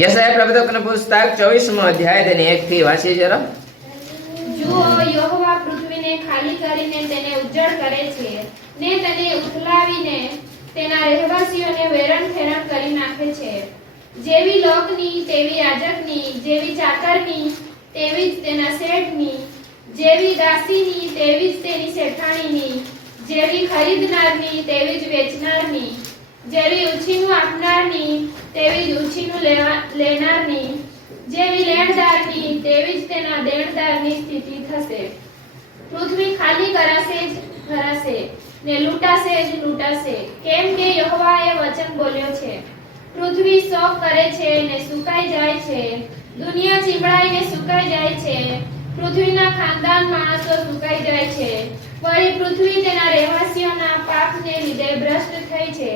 યશાયા પ્રવક્તાનું પુસ્તક 24મો અધ્યાય તેને 1 થી વાંચી જરા. જુઓ, યહોવા પૃથ્વીને ખાલી કરીને તેને ઉજ્જડ કરે છે ને તેને ઉથલાવીને તેના રહેવાસીઓને વેરણ-ખેરણ કરી નાખે છે. જેવી લોકની તેવી યાજકની, જેવી ચાકરની તેવી જ તેના શેઠની, જેવી દાસીની તેવી જ તેની શેઠાણીની, જેવી ખરીદનારની તેવી જ વેચનારની, જેવી ઉછીનું આપનારની તેવી જ ઉછીનું લેનારની, જેવી લેણદારની તેવી જ તેના દેણદારની સ્થિતિ થશે. પૃથ્વી ખાલી કરાશે જ ભરાશે ને લૂંટાશે જ લૂંટાશે, કેમ કે યહોવાએ વચન બોલ્યો છે. પૃથ્વી શોક કરે છે ને સુકાઈ જાય છે, દુનિયા ચીમડાઈને સુકાઈ જાય છે, પૃથ્વીના ખાનદાન માણસો સુકાઈ જાય છે. વળી પૃથ્વી તેના રહેવાસીઓના પાપને લીધે ભ્રષ્ટ થઈ છે,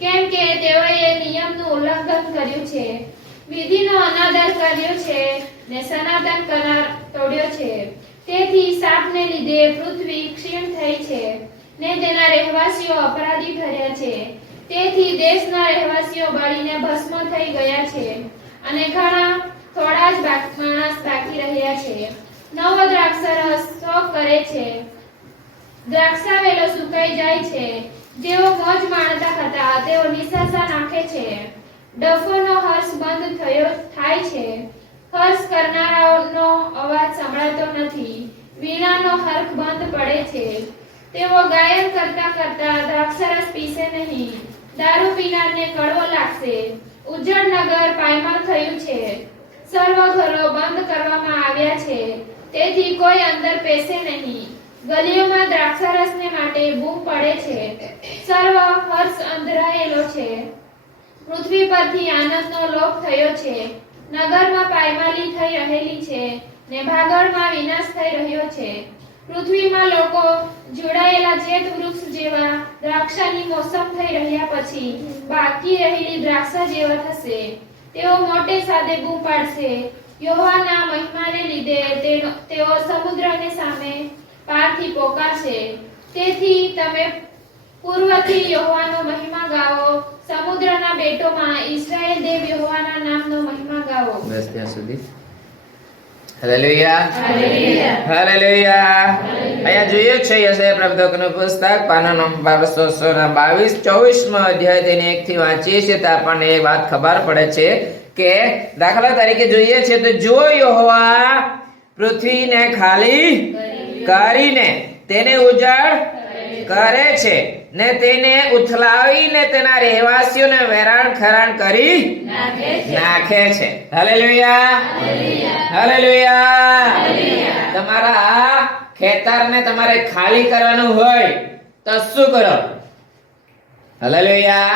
કેમ કે તેઓએ નિયમનું ઉલ્લંઘન કર્યું છે, વિધિનો અનાદર કર્યો છે ને સનાતન કરાર તોડ્યો છે. તેથી શાપને લીધે પૃથ્વી ક્ષીણ થઈ છે ને તેના રહેવાસીઓ અપરાધી ઠર્યા છે. તેથી દેશના રહેવાસીઓ બળીને ભસ્મ થઈ ગયા છે અને થોડા જ માણસ બાકી રહ્યા છે. નવો દ્રાક્ષરસ શોક કરે છે, દ્રાક્ષાવેલો સુકાઈ જાય છે. જેઓ મોજ માણતા હતા તેઓ નિશાસા નાખે છે. ડફોનો હર્ષ બંધ થાય છે, હર્ષ કરનારાઓનો અવાજ સંભળાતો નથી. વીણાનો હર્ષ બંધ પડે છે. તેઓ ગાયન કરતા કરતા દ્રાક્ષરસ પીશે નહીં, દારૂ પીનારને કડવો લાગશે. ઉજ્જડ નગર પાયમાલ થયું છે, સર્વ ઘરો બંધ કરવામાં આવ્યા છે, તેથી કોઈ અંદર પેસે નહીં. ગલીઓમાં દ્રાક્ષરસને માટે બૂમ પડે છે, સર્વ હર્ષ અંધરાયેલો છે. પૃથ્વી પરથી આનંદનો લોપ થયો છે, નગરમાં પાયમાલી થઈ રહેલી છે ને ભાગળમાં વિનાશ થઈ રહ્યો છે. પૃથ્વીમાં લોકો જોડાયેલા જેત વૃક્ષ જેવા દ્રાક્ષાની મોસમ થઈ રહ્યા પછી બાકી રહેલી દ્રાક્ષા જેવા થશે. તેઓ મોટે સાદે બૂમ પાડશે. યહોવાના મહિમાને લીધે તેઓ સમુદ્રને સામે પારથી પોકારશે. તેથી તમે પૂર્વથી યહોવાનો મહિમા ગાઓ, સમુદ્રના બેટોમાં ઇઝરાયેલ દેવ યહોવાના નામનો મહિમા ગાઓ. બસ ત્યાં સુધી. Hallelujah, hallelujah, hallelujah. અહીંયા જોઈએ છે યશાયા પ્રવક્તાનું પુસ્તક પાના નંબર 222 24મો અધ્યાય તેને 1 થી વાંચીએ છીએ તો આપણને એક વાત ખબર પડે છે કે દાખલા તરીકે જોઈએ છે તો જો યહોવા પૃથ્વીને ખાલી કરીને તેને ઉજળ કરે છે ને તેને ઉથલાવીને તેના રહેવાસીઓને વેરાણ ખરાણ કરી નાખે છે. Hallelujah, hallelujah. તમારા ખેતરને તમારે ખાલી કરવાનું હોય તો શું કરો? હાલેલુયા.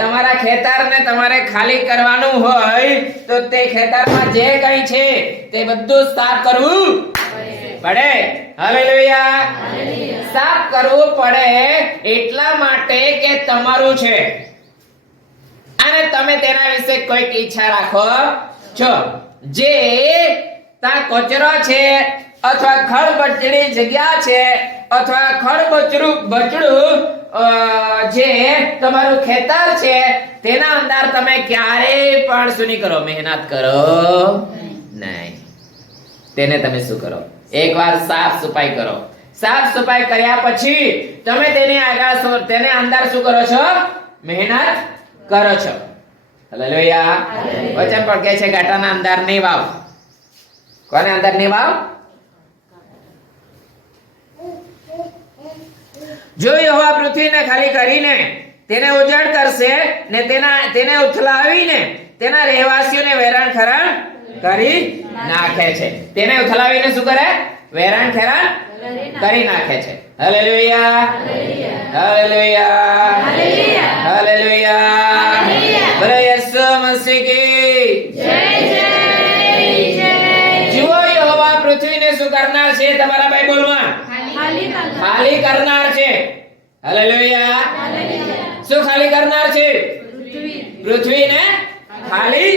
તમારા ખેતરને તમારે ખાલી કરવાનું હોય તો તે ખેતરમાં જે કંઈ છે તે બધું સાફ કરવું પડે. હાલેલુયા. સાફ કરવું પડે એટલા માટે કે તમારું છે અને તમે તેના વિશે કોઈક ઈચ્છા રાખો છો. જે ત્યાં કચરો છે અથવા ખળબચડી જગ્યા છે અથવા ખળબચડું જે તમારું ખેતર છે તેના અંદર તમે ક્યારેય પણ શું નહીં કરો? મહેનત કરો નહીં. તેને તમે શું કરો? એકવાર સાફ સફાઈ કરો. સાફ સફાઈ કર્યા પછી તમે તેને અંદર શું કરો છો? મહેનત કરો છો. હાલેલુયા. વચન પણ કહે છે ગાંઠાના અંદર નહીં વાવ. કોને અંદર નહીં વાવ? જો યહોવા પૃથ્વીને ખાલી કરીને તેને ઉજળ કરશે ને તેને ઉથલાવીને તેના રહેવાસીઓને વેરાણ ખરાણ કરી નાખે છે. તેને ઉથલાવીને શું કરે? વેરાણ ખરાણ કરી નાખે છે. Hallelujah, hallelujah, hallelujah. બોલો યીશુ મસીહ કી જય. જુઓ યહોવા પૃથ્વીને શું કરનાર છે? તમારા બાઇબલમાં ખાલી કરનાર છે. હાલેલુયા. શું ખાલી કરનાર છે? પૃથ્વીને ખાલી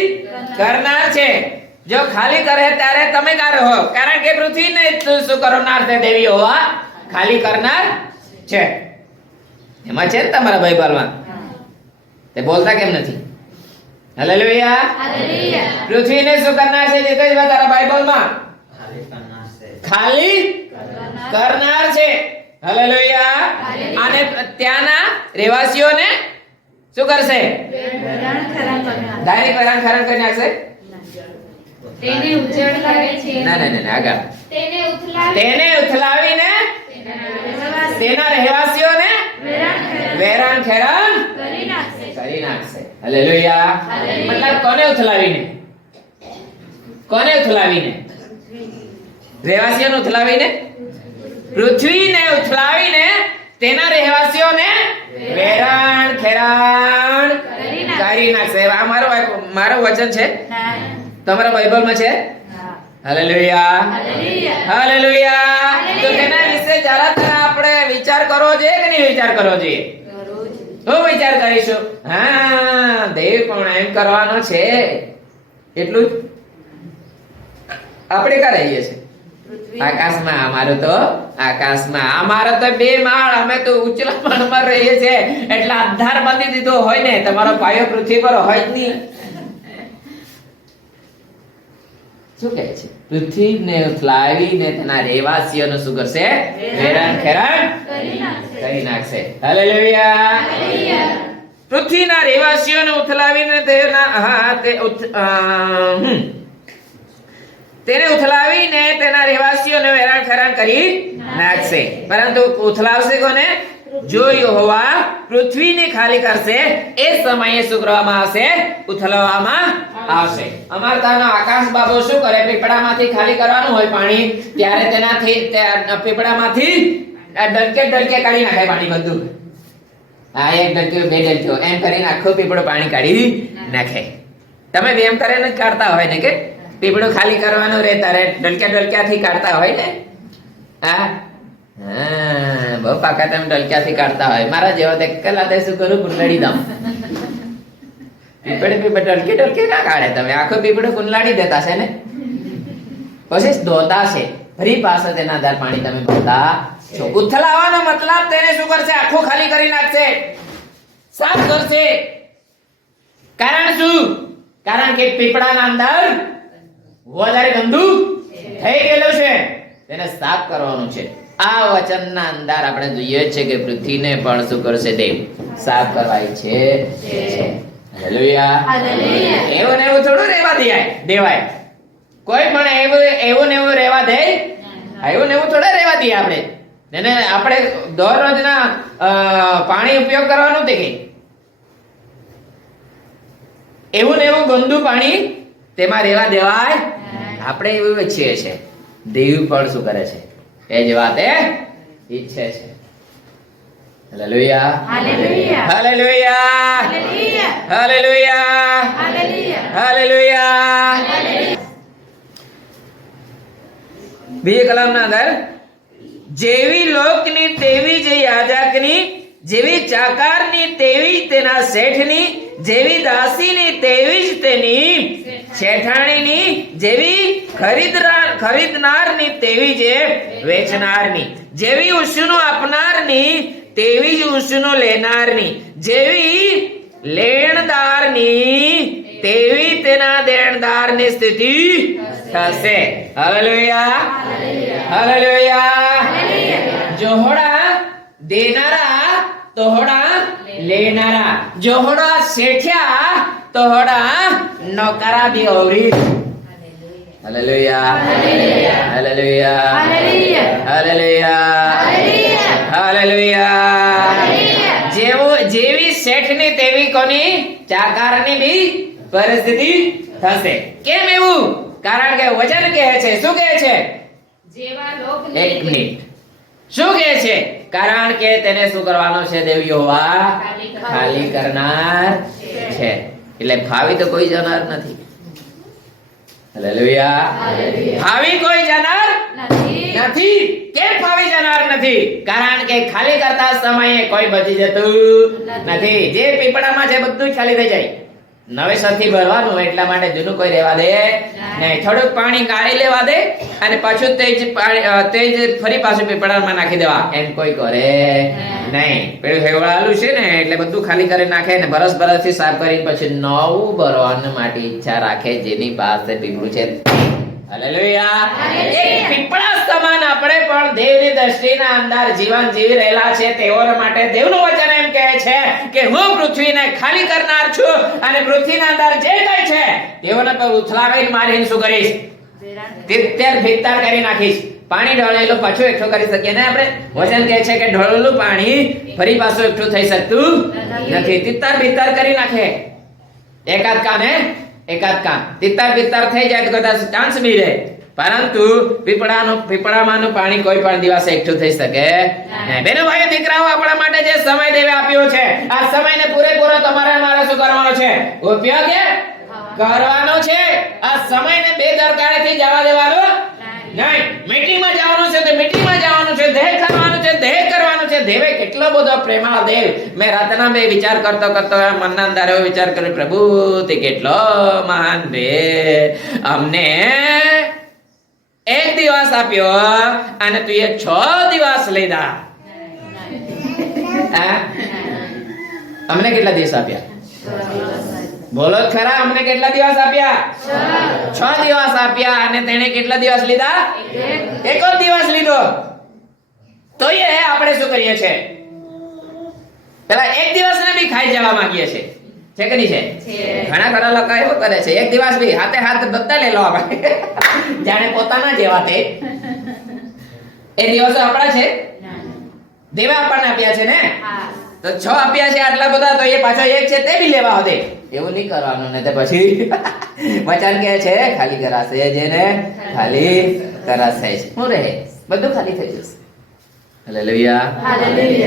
કરનાર છે. જો ખાલી કરે ત્યારે તમે કા રહો? કારણ કે પૃથ્વીને શું કરનાર છે? દેવી હોવા ખાલી કરનાર છે. એમાં છે ને તમારા બાઇબલમાં? તે બોલતા કેમ નથી? હાલેલુયા. હાલેલુયા. પૃથ્વીને શું કરનાર છે? જે કઈ તારા બાઇબલમાં ખાલી કરનાર છે. હાલેલુયા. હાલેલુયા. અને ત્યાંના રહેવાસીઓને શું કરશે? વેરણ ખરણ કરનાર. ડાયરેક્ટ વેરાન ખરણ કરી નાખશે? તેને ઉજ્જડ કરે છે. ના ના ના, આગળ. તેને ઉથલાવી તેને ઉથલાવીને તેના તેના રહેવાસીઓને વેરણ ખરણ વેરાન ખેરાન કરી નાખશે. કરી નાખશે. હાલેલુયા. હાલેલુયા. મતલબ કોને ઉથલાવીને? કોને ઉથલાવીને? રહેવાસીઓને ઉથલાવીને? પૃથ્વીને ઉથલાવીને તેના રહેવાસીઓને વેરાન ખેરાન કરી નાખશે. આ મારું વચન છે. તમારા બાઇબલમાં છે? હાલેલુયા. હાલેલુયા. હાલેલુયા. તો તેના વિશે જરા તરા આપણે વિચાર કરવો જોઈએ કે નહીં વિચાર કરવો જોઈએ? હું વિચાર કરીશું. હા, દેવ પણ એમ કરવાનો છે એટલું જ આપણે ક્યાં રહીએ છીએ? આકાશમાં. અમારું તો આકાશમાં. અમારો તો 2 માળ, અમે તો ઉંચલા માળમાં રહીએ છીએ. એટલે આધાર બાંધી દીધો હોય ને, તમારો પાયો પૃથ્વી પર હોય જ નહીં. શું કહે છે? પૃથ્વીને ઉથલાવીને તેના રહેવાસીઓને શું કરશે? વેરાન ખેરાન કરી નાખશે. હાલેલુયા. હાલેલુયા. પૃથ્વીના રહેવાસીઓને ઉથલાવીને તેને ઉથલાવીને તેના રહેવાસીઓને વેરાન ખેરાન કરી નાખશે. પરંતુ ઉથલાવશે કોને? જો યહોવા પૃથ્વીને ખાલી કરશે એ સમયે શું કરવામાં આવશે? ઉથલાવવામાં આવશે. અમાર તાનો આકાશ બાબો શું કરે? પીપળામાંથી ખાલી કરવાનું હોય પાણી, ત્યારે તેનાથી પીપળામાંથી ડલકે કાઢી નાખે પાણી બધું. હા, 1 ડલક્યો 2 ડલક્યો એમ કરીને આખું પીપળું પાણી કાઢી નાખે. તમે બી એમ કરીને જ કાઢતા હોય ને કે પીપળું ખાલી કરવાનું રહે તારે ડલક્યાથી કાઢતા હોય ને? હા હા, બહુ પાકા તમે ડલક્યાથી કાઢતા હોય. મારા જેવા તે કલાતે શું કરું? કુંડળી દમ. પીપળે ડલકે ના કાઢે તમે. આખું પીપળું કુંડલાડી દેતા છે ને, પછી ધોતા છે. ફરી પાછો તેના આધાર પાણી તમે ધોતા છો. ઉથલાવાનો મતલબ તેને શું કરશે? આખું ખાલી કરી નાખશે, સાફ કરશે. કારણ શું? કારણ કે પીપળાના અંદર વધારે ગંદુ થઈ ગયેલું છે, તેને સાફ કરવાનું છે. આ વચનના અંદર આપણે જોઈએ છે કે પૃથ્વીને પણ શું કરશે? દેવ સાફ કરવાય છે. હાલેલુયા. હાલેલુયા. એવું ને એવું થોડું રહેવા દેવાય. કોઈ પણ એવું ને એવું રહેવા દે? એવું ને એવું થોડા રહેવા દઈએ આપણે. એને આપણે દરરોજના પાણી ઉપયોગ કરવાનું તે કે એવું ને એવું ગંદુ પાણી તેમાં રહેવા દેવાય? આપણે એવું ઈચ્છીએ છે. દેવ પણ શું કરે છે? એ જ વાત ઈચ્છે છે. Hallelujah. Hallelujah. Hallelujah. Hallelujah. Hallelujah. Hallelujah. Hallelujah. બીજી કલમના અંદર જેવી લોકની તેવી જે યાજકની, જેવી ચાકારની તેવી તેના શેઠની, જેવી દાસીની તેવી જ તેની શેઠાણીની, જેવી ખરીદનારની તેવી જે વેચનારની, જેવી ઉષ્ણું આપનારની તેવી જ ઉષ્ણું લેનારની, જેવી લેણદારની તેવી તેના દેણદારની સ્થિતિ થશે. હાલેલુયા. હાલેલુયા. જોહડા દેનારા તોહડા લેનારા, જોહડા શેઠિયા તોહડા નોકરા દી ઓરી. હાલેલુયા. હાલેલુયા. હાલેલુયા. હાલેલુયા. જેવી શેઠની તેવી કોની? ચાકારની બી પરિસ્થિતિ થશે. કેમ એવું? કારણ કે વચન કહે છે. શું કહે છે? જેવા લોકની 1 મિનિટ. શું કહે છે? કારણ કે તેને શું કરવાનો છે? દેવ યહોવા ખાલી કરનાર છે. એટલે ફાવી તો કોઈ જનાર નથી. હાલેલુયા. ફાવી કોઈ જનાર નથી. કેમ ફાવી જનાર નથી? કારણ કે ખાલી કરતા સમયે કોઈ બચી જતું નથી. જે પીપળામાં છે બધું જ ખાલી થઈ જાય. નવેસરથી ભરવાનું એટલા માટે જૂનું કોઈ રહેવા દે નહીં. થોડુંક પાણી ગાળી લેવા દે અને પાછું તે જ ફરી પાછું પીપળામાં નાખી દેવા, એમ કોઈ કરે નહીં. પેલું હેવળાલું છે ને એટલે બધું ખાલી કરી નાખે ને બરસથી સાફ કરીને પછી નવું ભરવા માટે ઈચ્છા રાખે જેની પાસે પીપળું છે. હાલેલુયા. એક પીપળા સમાન આપણે પણ દેવની દ્રષ્ટિના અંદર જીવન જીવી રહેલા છે. તેઓના માટે દેવનું વચન એમ કહે છે કે હું પૃથ્વીને ખાલી કરનાર છું અને પૃથ્વીના અંદર જે કંઈ છે તેઓને પર ઉથલાવીને મારીને શું કરીશ? તિત્તેર ભિત્તર કરી નાખીશ. પાણી ઢોળેલું પાછું એકઠું કરી શકીએ ને આપણે? વચન કહે છે કે ઢોળેલું પાણી ફરી પાછું એકઠું થઈ શકતું નથી. તિત્તર ભિત્તર કરી નાખે. એકાદ કાન તિત્તર ભિત્તર થઈ જાય તો કદાચ ચાન્સ બી રહે, પરંતુ પીપળામાંનું પાણી કોઈ પણ દિવસ એકઠું થઈ શકે નહીં. બેનો ભાઈઓ દીકરાઓ, આપણા માટે જે સમય દેવે આપ્યો છે આ સમયને પૂરેપૂરો તમારે મારે શું કરવાનો છે? ઉપયોગ કરવાનો છે. આ સમયને બેદરકારીથી જવા દેવાનો નહીં. મીટિંગમાં જવાનું છે તો મીટિંગમાં જવાનું છે, દેહ કરવાનું છે, દેહ કરવાનું છે. દેવે કેટલો બધો પ્રેમાળ દેવ. મેં રાતના બે વિચાર કરતો મનના અંદર એવો વિચાર કર્યો, પ્રભુ તે કેટલો મહાન બે અમને એક દિવસ આપ્યો અને તું એ 6 દિવસ લીધા. અમને કેટલા દિવસ આપ્યા? બોલો ખરા, અમને કેટલા દિવસ આપ્યા? 6 દિવસ આપ્યા અને તેને કેટલા દિવસ લીધા? એક જ દિવસ લીધો. તો એ આપણે શું કરીએ છીએ? પેલા એક દિવસને બી ખાઈ જવા માંગીએ છીએ. છે કે નહીં છે? ઘણા લોકો એવું કરે છે, એક દિવસ બી હાથે હાથ બધા લઈ લો આપણે જાણે પોતાના જેવા. તે એ દિવસો આપણા છે, દેવા આપણને આપ્યા છે ને. તો 6 આપ્યા છે આટલા બધા, તો એ પાછો એક છે તે બી લેવા હોતે. એવું નહીં કરવાનું, ને તે પછી વચન કહે છે ખાલી કરાશે, જેને ખાલી કરાશે શું રહે? બધું ખાલી થઈ જશે. Hallelujah,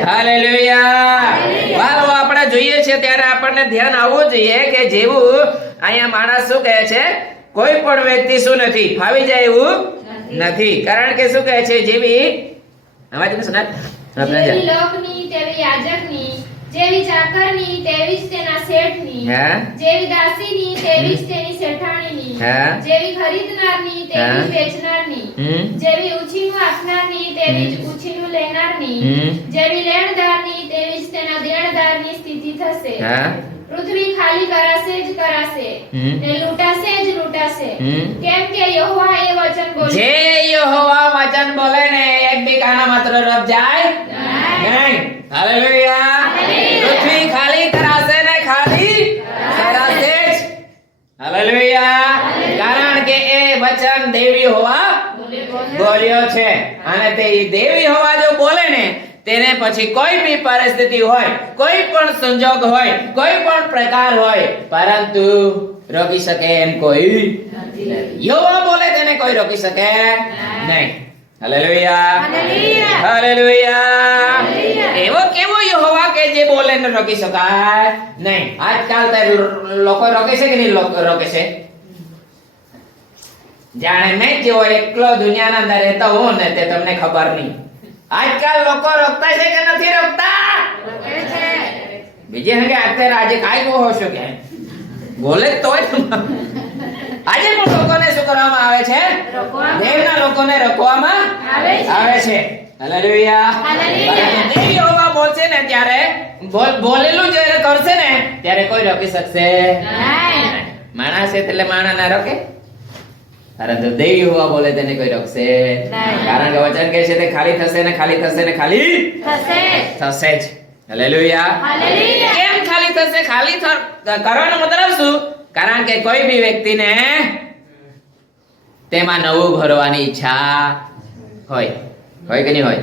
hallelujah. વાલો આપણે જોઈએ છે ત્યારે આપણને ધ્યાન આવવું જોઈએ કે જેવું અહીંયા માણસ શું કહે છે, કોઈ પણ વ્યક્તિ શું નથી ફાવી જાય એવું નથી. કારણ કે શું કહે છે, જેવી અવાજ ને સુના જેવી લોકની તેવી યાજકની, જેવી ચાકરની તેવી જ તેના શેઠની, જેવી દાસીની તેવી જ તેની શેઠાણીની, જેવી ખરીદનારની તેવી જ વેચનારની, જેવી ઉછીનું આપનારની તેવી જ ઉછીનું લેનારની, જેવી લેણદારની તેવી જ તેના દેણદારની સ્થિતિ થશે. પૃથ્વી ખાલી કરાશે જ કરાશે ને લૂંટાશે જ લૂંટાશે. કેમ કે યહોવા એ વચન બોલે. જે યહોવા વચન બોલે ને એક બી કાના માત્ર રબ જાય નહીં. હાલેલુયા. પૃથ્વી ખાલી કરાશે ને ખાલી કરાશે જ. હાલેલુયા. કારણ કે એ વચન દેવી હોવા બોલ્યો છે અને તે દેવી હોવા જો બોલે ને તેને પછી કોઈ બી પરિસ્થિતિ હોય, કોઈ પણ સંજોગ હોય, કોઈ પણ પ્રકાર હોય, પરંતુ રોકી શકે એમ કોઈ નથી. યહોવા બોલે તેને કોઈ રોકી શકે નહીં. Hallelujah, hallelujah. એવો કેવો યહોવા કે જે બોલે ને રોકી શકાય નહીં. આજકાલ લોકો રોકે છે કે નહીં રોકે છે? જાણે મેં જેવો એકલો દુનિયાના અંદર રહેતો હું ને તે તમને ખબર નહીં. આજકાલ લોકો રોકતા છે કે નથી રોકતા? બીજે હંગે અત્યારે આજે કાઈ કહો છો કે બોલે તોય આજે પણ લોકોને શું કરવામાં આવે છે? દેવના લોકોને રોકવામાં આવે છે. હાલેલુયા. દેવ યહોવા બોલશે ને ત્યારે બોલેલું જ્યારે કરશે ને ત્યારે કોઈ રોકી શકશે નહીં. માણસ છે એટલે માણસ ના રોકે, પરંતુ દેવ યહોવા બોલે તેને કોઈ રોકશે નહીં. કારણ કે વચન કહે છે તે ખાલી થશે ને ખાલી થશે ને ખાલી થશે જ. હાલેલુયા. કેમ ખાલી થશે? ખાલી કરવાનો મતલબ શું? કારણ કે કોઈ બી વ્યક્તિને તેમાં નવું ભરવાની ઈચ્છા હોય કે નહીં હોય?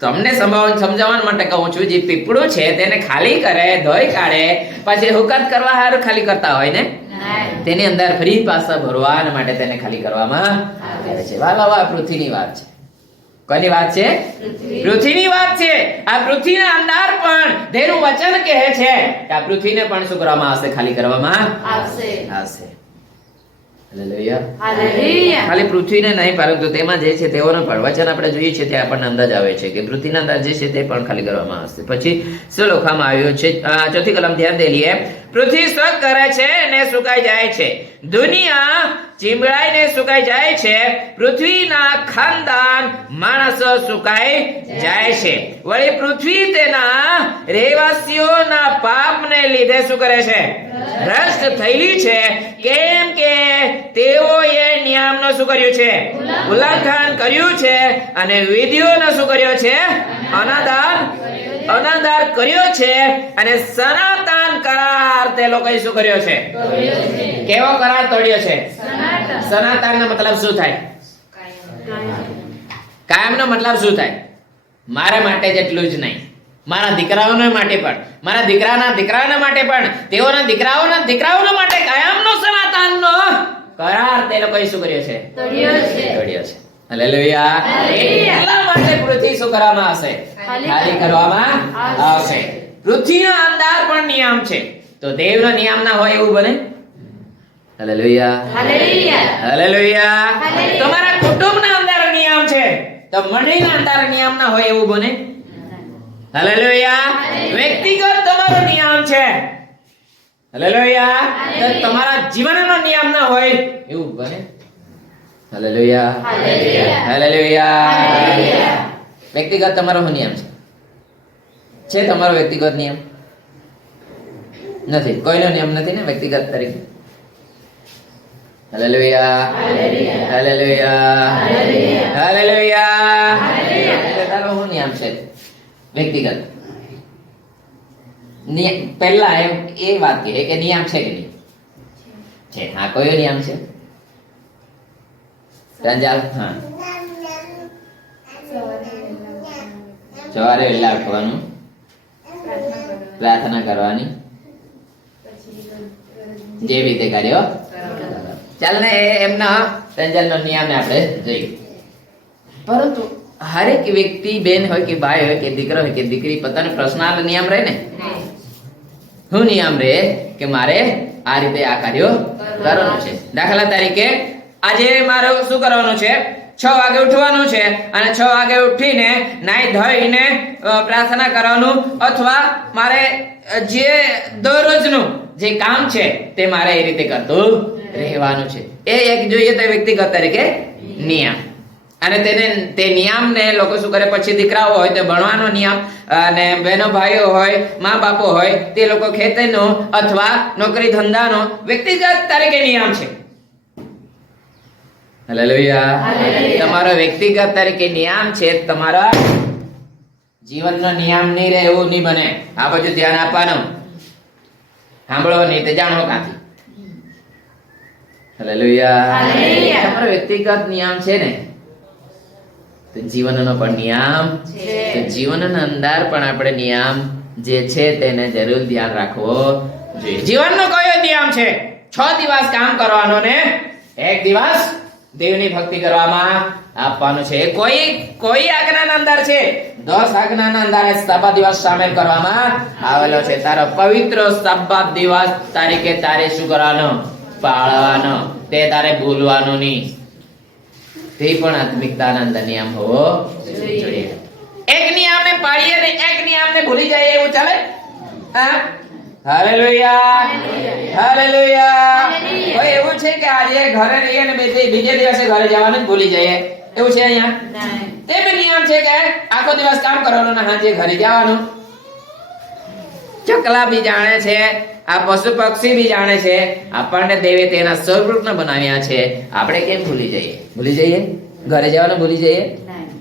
તમને સમજાવવા માટે કહું છું, જે પીપળું છે તેને ખાલી કરે, ધોઈ કાઢે, પછી હુકત કરવા હારું ખાલી કરતા હોય ને, તેની અંદર ફરી પાછા ભરવા માટે તેને ખાલી કરવામાં આવે છે. વાલા પૃથ્વીની વાત છે. કોની વાત છે? પૃથ્વીની વાત છે. આ પૃથ્વીના અંદર પણ દેવનું વચન કહે છે કે આ પૃથ્વીને પણ શું કરવામાં આવશે? ખાલી કરવામાં આવશે. હાલેલુયા. ખાલી પૃથ્વીને નહીં પરંતુ તેમાં જે છે તેઓનો પણ વચન આપણે જોઈએ છે તે આપણને અંદાજ આવે છે કે પૃથ્વીના અંદાજ જે છે તે પણ ખાલી કરવામાં આવશે. પછી શું લખવામાં આવ્યું છે? ચોથી કલમ ધ્યાન દે લઈએ. પૃથ્વી સ્વર્ગ કરે છે અને સુકાઈ જાય છે, દુનિયા ચીમળાઈને સુકાઈ જાય છે, પૃથ્વીના ખાનદાન માણસો સુકાઈ જાય છે. વળી પૃથ્વી તેના રહેવાસીઓના પાપને લીધે શું કરે છે? ભ્રષ્ટ થયેલી છે, કેમ કે તેઓએ નિયમનો શું કર્યું છે? ઉલ્લંઘન કર્યું છે અને વિધિઓનો શું કર્યો છે? અનાદર કર્યો છે અને સનાતન કરાર તે લોકોએ શું કર્યો છે? કેવો કરાર તોડ્યો છે? સનાતનનો મતલબ શું થાય? કાયમનો મતલબ શું થાય? મારા માટે જેટલું જ નહીં, મારા દીકરાઓના માટે પણ, મારા દીકરાના માટે પણ, તેઓના દીકરાઓના માટે કાયમનો સનાતનનો કરાર તે લોકોએ શું કર્યો છે? તોડ્યો છે. હાલેલુયા. એટલા માટે પૃથ્વી શું કરવામાં આવશે? ખાલી કરવામાં આવશે. પૃથ્વીના અંદર પણ નિયમ છે, તો દેવનો નિયમ ના હોય એવું બને? હાલેલુયા. તમારા કુટુંબના અંદર નિયમ છે, તો મંડળીના અંદર નિયમ ના હોય એવું બને? હાલેલુયા. વ્યક્તિગત તમારો નિયમ છે, હાલેલુયા, તો તમારા જીવનનો નિયમ ના હોય એવું બને? હાલેલુયા. વ્યક્તિગત તમારો શું નિયમ છે? તમારો વ્યક્તિગત નિયમ નથી? કોઈનો નિયમ નથી ને વ્યક્તિગત તરીકે? હાલેલુયા. તારો શું નિયમ છે વ્યક્તિગત? પહેલા એ વાત કહે કે નિયમ છે કે નહીં છે? હા, કયો નિયમ છે? રંજાલ? હા, સવારે વહેલા ઉઠવાનું, પ્રાર્થના કરવાની, જે રીતે કર્યો. ચાલ ને એમના રંજાલનો નિયમ ને આપણે જોઈએ. પરંતુ હરેક વ્યક્તિ, બેન હોય કે ભાઈ હોય કે દીકરો હોય કે દીકરી, પોતાનો પર્સનલ નિયમ રહે ને. શું નિયમ રહે કે મારે આ રીતે આ કાર્યો કરવાનું છે? દાખલા તરીકે આજે મારે શું કરવાનું છે? 6 વાગે ઉઠવાનું છે અને 6 વાગે ઉઠીને નાઈ ધોઈને પ્રાર્થના કરવાનું, અથવા મારે જે દરરોજનું જે કામ છે તે મારે એ રીતે કરતું રહેવાનું છે. એ એક જોઈએ તો વ્યક્તિગત તરીકે નિયમ. અને તે નિયમને લોકો શું કરે? પછી દીકરાઓ હોય તો ભણવાનો નિયમ, અને બહેનો ભાઈઓ હોય, મા બાપો હોય તે લોકો ખેતીનો અથવા નોકરી ધંધાનો વ્યક્તિગત તરીકે નિયમ છે. હાલેલુયા. તમારો વ્યક્તિગત તરીકે નિયમ છે, તમારા જીવનનો નિયમ નહીં રહે એવું નહીં બને. આ બધું ધ્યાન આપવાનું. સાંભળો નહીં તો જાણો કાંથી. હાલેલુયા. તમારો વ્યક્તિગત નિયમ છે ને, તો જીવનનો પણ નિયમ છે. જીવનના અંદર પણ આપણે નિયમ જે છે તેને જરૂર ધ્યાન રાખવો જોઈએ. જીવનનો કયો નિયમ છે? 6 દિવસ કામ કરવાનો ને 1 દિવસ દેવની ભક્તિ કરવામાં આપવાનું છે. કોઈ આજ્ઞાના અંદર છે? 10 આજ્ઞાના અંદર સબ્બાત દિવસ સામેલ કરવામાં આવેલો છે. તારો પવિત્ર સબ્બાત દિવસ તારીખે તારે શું કરવાનો? પાળવાનો. તે તારે ભૂલવાનું નહીં. તે પણ આત્મિકતાના અંદર નિયમ હોવો જોઈએ. એક નિયમને પાળીએ ને એક નિયમને ભૂલી જાય એવું ચાલે? હા, હાલેલુયા. કોઈ એવું છે કે આજે ઘરે રહીએ ને બીજે દિવસે ઘરે જવાનું જ ભૂલી જઈએ એવું છે અહીંયા? તે બી નિયમ છે કે આખો દિવસ કામ કરવાનું ને સાંજે ઘરે જવાનું. ચકલા બી જાણે છે, આ પશુ પક્ષી બી જાણે છે, આપણને દેવે તેના સ્વરૂપને બનાવ્યા છે. આપણે કેમ ભૂલી જઈએ? ઘરે જવાનું ભૂલી જઈએ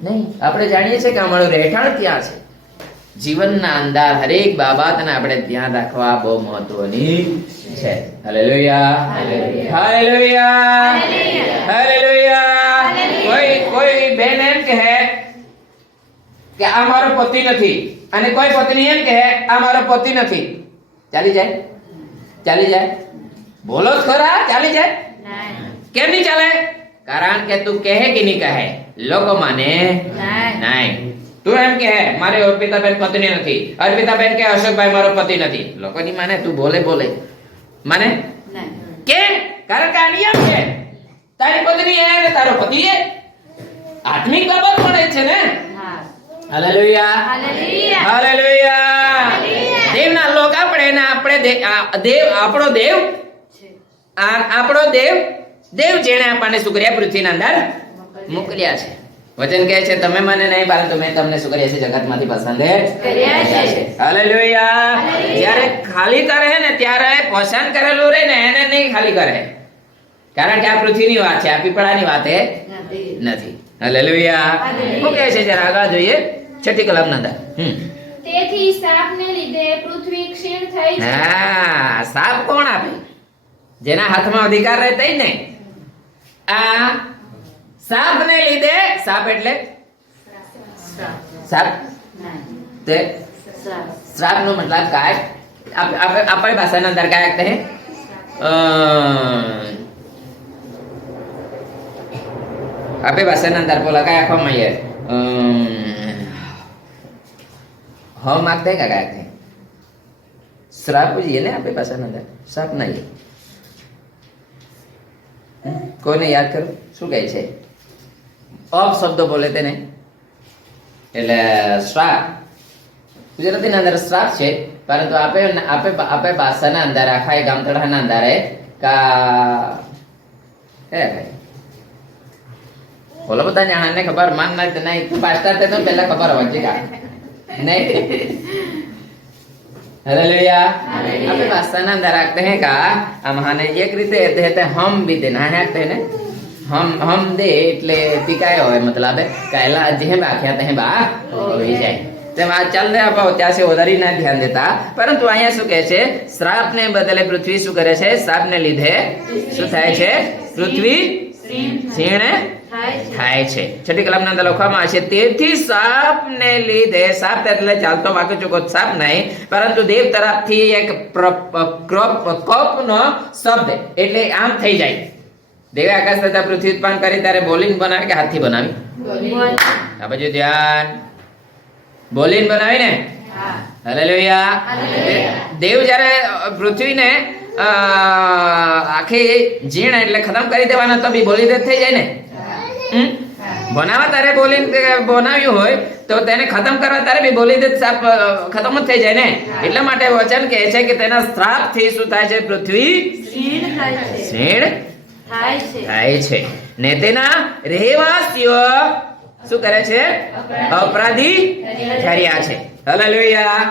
નહીં. આપણે જાણીએ છીએ કે અમારું રહેઠાણ ત્યાં છે. જીવનના અંદર હરેક બાબતને આપણે ધ્યાન રાખવા બહુ મહત્વની છે. હાલેલુયા. કોઈ બેન એમ કહે કે આ મારો પતિ નથી, અને કોઈ પત્ની એમ કહે આ મારો પતિ નથી, ચાલી જાય? બોલો ખરા, ચાલી જાય? કેમ નહીં ચાલે? કારણ કે તું કહે કે નહીં કહે, લોકો માને નહીં. તું એમ કહે મારે અર્પિતાબેન પત્ની નથી, અર્પિતાબેન કે અશોકભાઈ મારો પતિ નથી, લોકો નહીં માને. તું બોલે માને કેમ? કારણ કે આ નિયમ છે. તારી પત્ની એ અને તારો પતિ એ આત્મિક બાબત પણ એ છે ને. Hallelujah, hallelujah. દેવના લોક આપણે ને આપણે દેવ આપણો દેવ આપણો દેવ દેવ જેણે આપણને શું કર્યા? પૃથ્વીના અંદર મોકલ્યા છે. વચન કહે છે તમે મને નહીં પરંતુ મેં તમને શું કર્યા છે? જગતમાંથી પસંદ કર્યા છે. હાલેલુયા. જ્યારે ખાલી કરે ને ત્યારે પસંદ કરેલું રહે ને એને નહીં ખાલી કરે, કારણ કે આ પૃથ્વીની વાત છે, આ પીપળાની વાત નથી. હાલેલુયા. શું કહે છે જરા આગળ જોઈએ 6ઠી કલમના અંદર. તેથી શાપને લીધે પૃથ્વી ક્ષીણ થઈ છે. હા, શાપ કોણ આપે? જેના હાથમાં અધિકાર રહે તે જ ને. આ શાપને લીધે, શાપ એટલે શાપ તે શ્રાપનો મતલબ काय? આપણી ભાષાના અંદર काय कहते हैं? આપણી ભાષાના અંદર बोला काय आपको मैं ये हम मांगते हैं क्या कहते हैं? श्राप ये ना आपकी भाषाના અંદર શાપ નહીં. કોઈને યાદ કરો શું કહે છે? અપ શબ્દ બોલે તેને એટલે શ્રાપ. ગુજરાતીના અંદર શ્રાપ છે, પરંતુ આપે ભાષાના અંદર આખા ગામતળાના અંદર બોલો બધા જાણે ખબર માન ના નહીં તું પાસ્ટર તે તો પહેલા ખબર હોય છે કા नहीं? हालेलुया. अपने भाषाના અંદર રાખते हैं का અમાને એક રીતે કહેते हैं हम भी देना है कहते हैं हम दे એટલે ટીકાય હોય મતલબ કાયલા જે બાખ્યા તે બા હોઈ જાય તેમ આ ચાલ રહે આપો ત્યાં से વધારી ના ધ્યાન દેતા, પરંતુ અહીંયા શું કહે છે? શ્રાપને બદલે પૃથ્વી શું કરે છે? શાપને લીધે શું થાય છે? પૃથ્વી ક્ષીણ થાય છે. 6ઠી કલમના અંદર લખવામાં આવે છે તેથી શાપને લીધે, શાપ એટલે ચાલતો વાક્ય ચોખ્ખો શાપ નહીં, પરંતુ દેવ તરફથી એક કોપનો શબ્દ એટલે આમ થઈ જાય. દેવે આકાશ તથા પૃથ્વી ઉત્પન્ન કરી ત્યારે બોલીને બનાવી કે હાથથી બનાવી? આ બાજુ ધ્યાન. બોલીને બનાવી ને. હાલેલુયા. દેવ જ્યારે પૃથ્વીને આખી જીણ એટલે ખતમ કરી દેવાના તો બી બોલી દે થઈ જાય ને. બનાવવા તારે બોલીને બનાવ્યું હોય તો તેને ખતમ કરવા તારે બી બોલી દે ખતમ જ થઈ જાય ને. એટલા માટે વચન કહે છે કે તેના શ્રાપથી શું થાય છે? પૃથ્વી ક્ષીણ થાય છે ને તેના રહેવાસીઓ શું કરે છે? અપરાધી ઠર્યા છે. હાલેલુયા.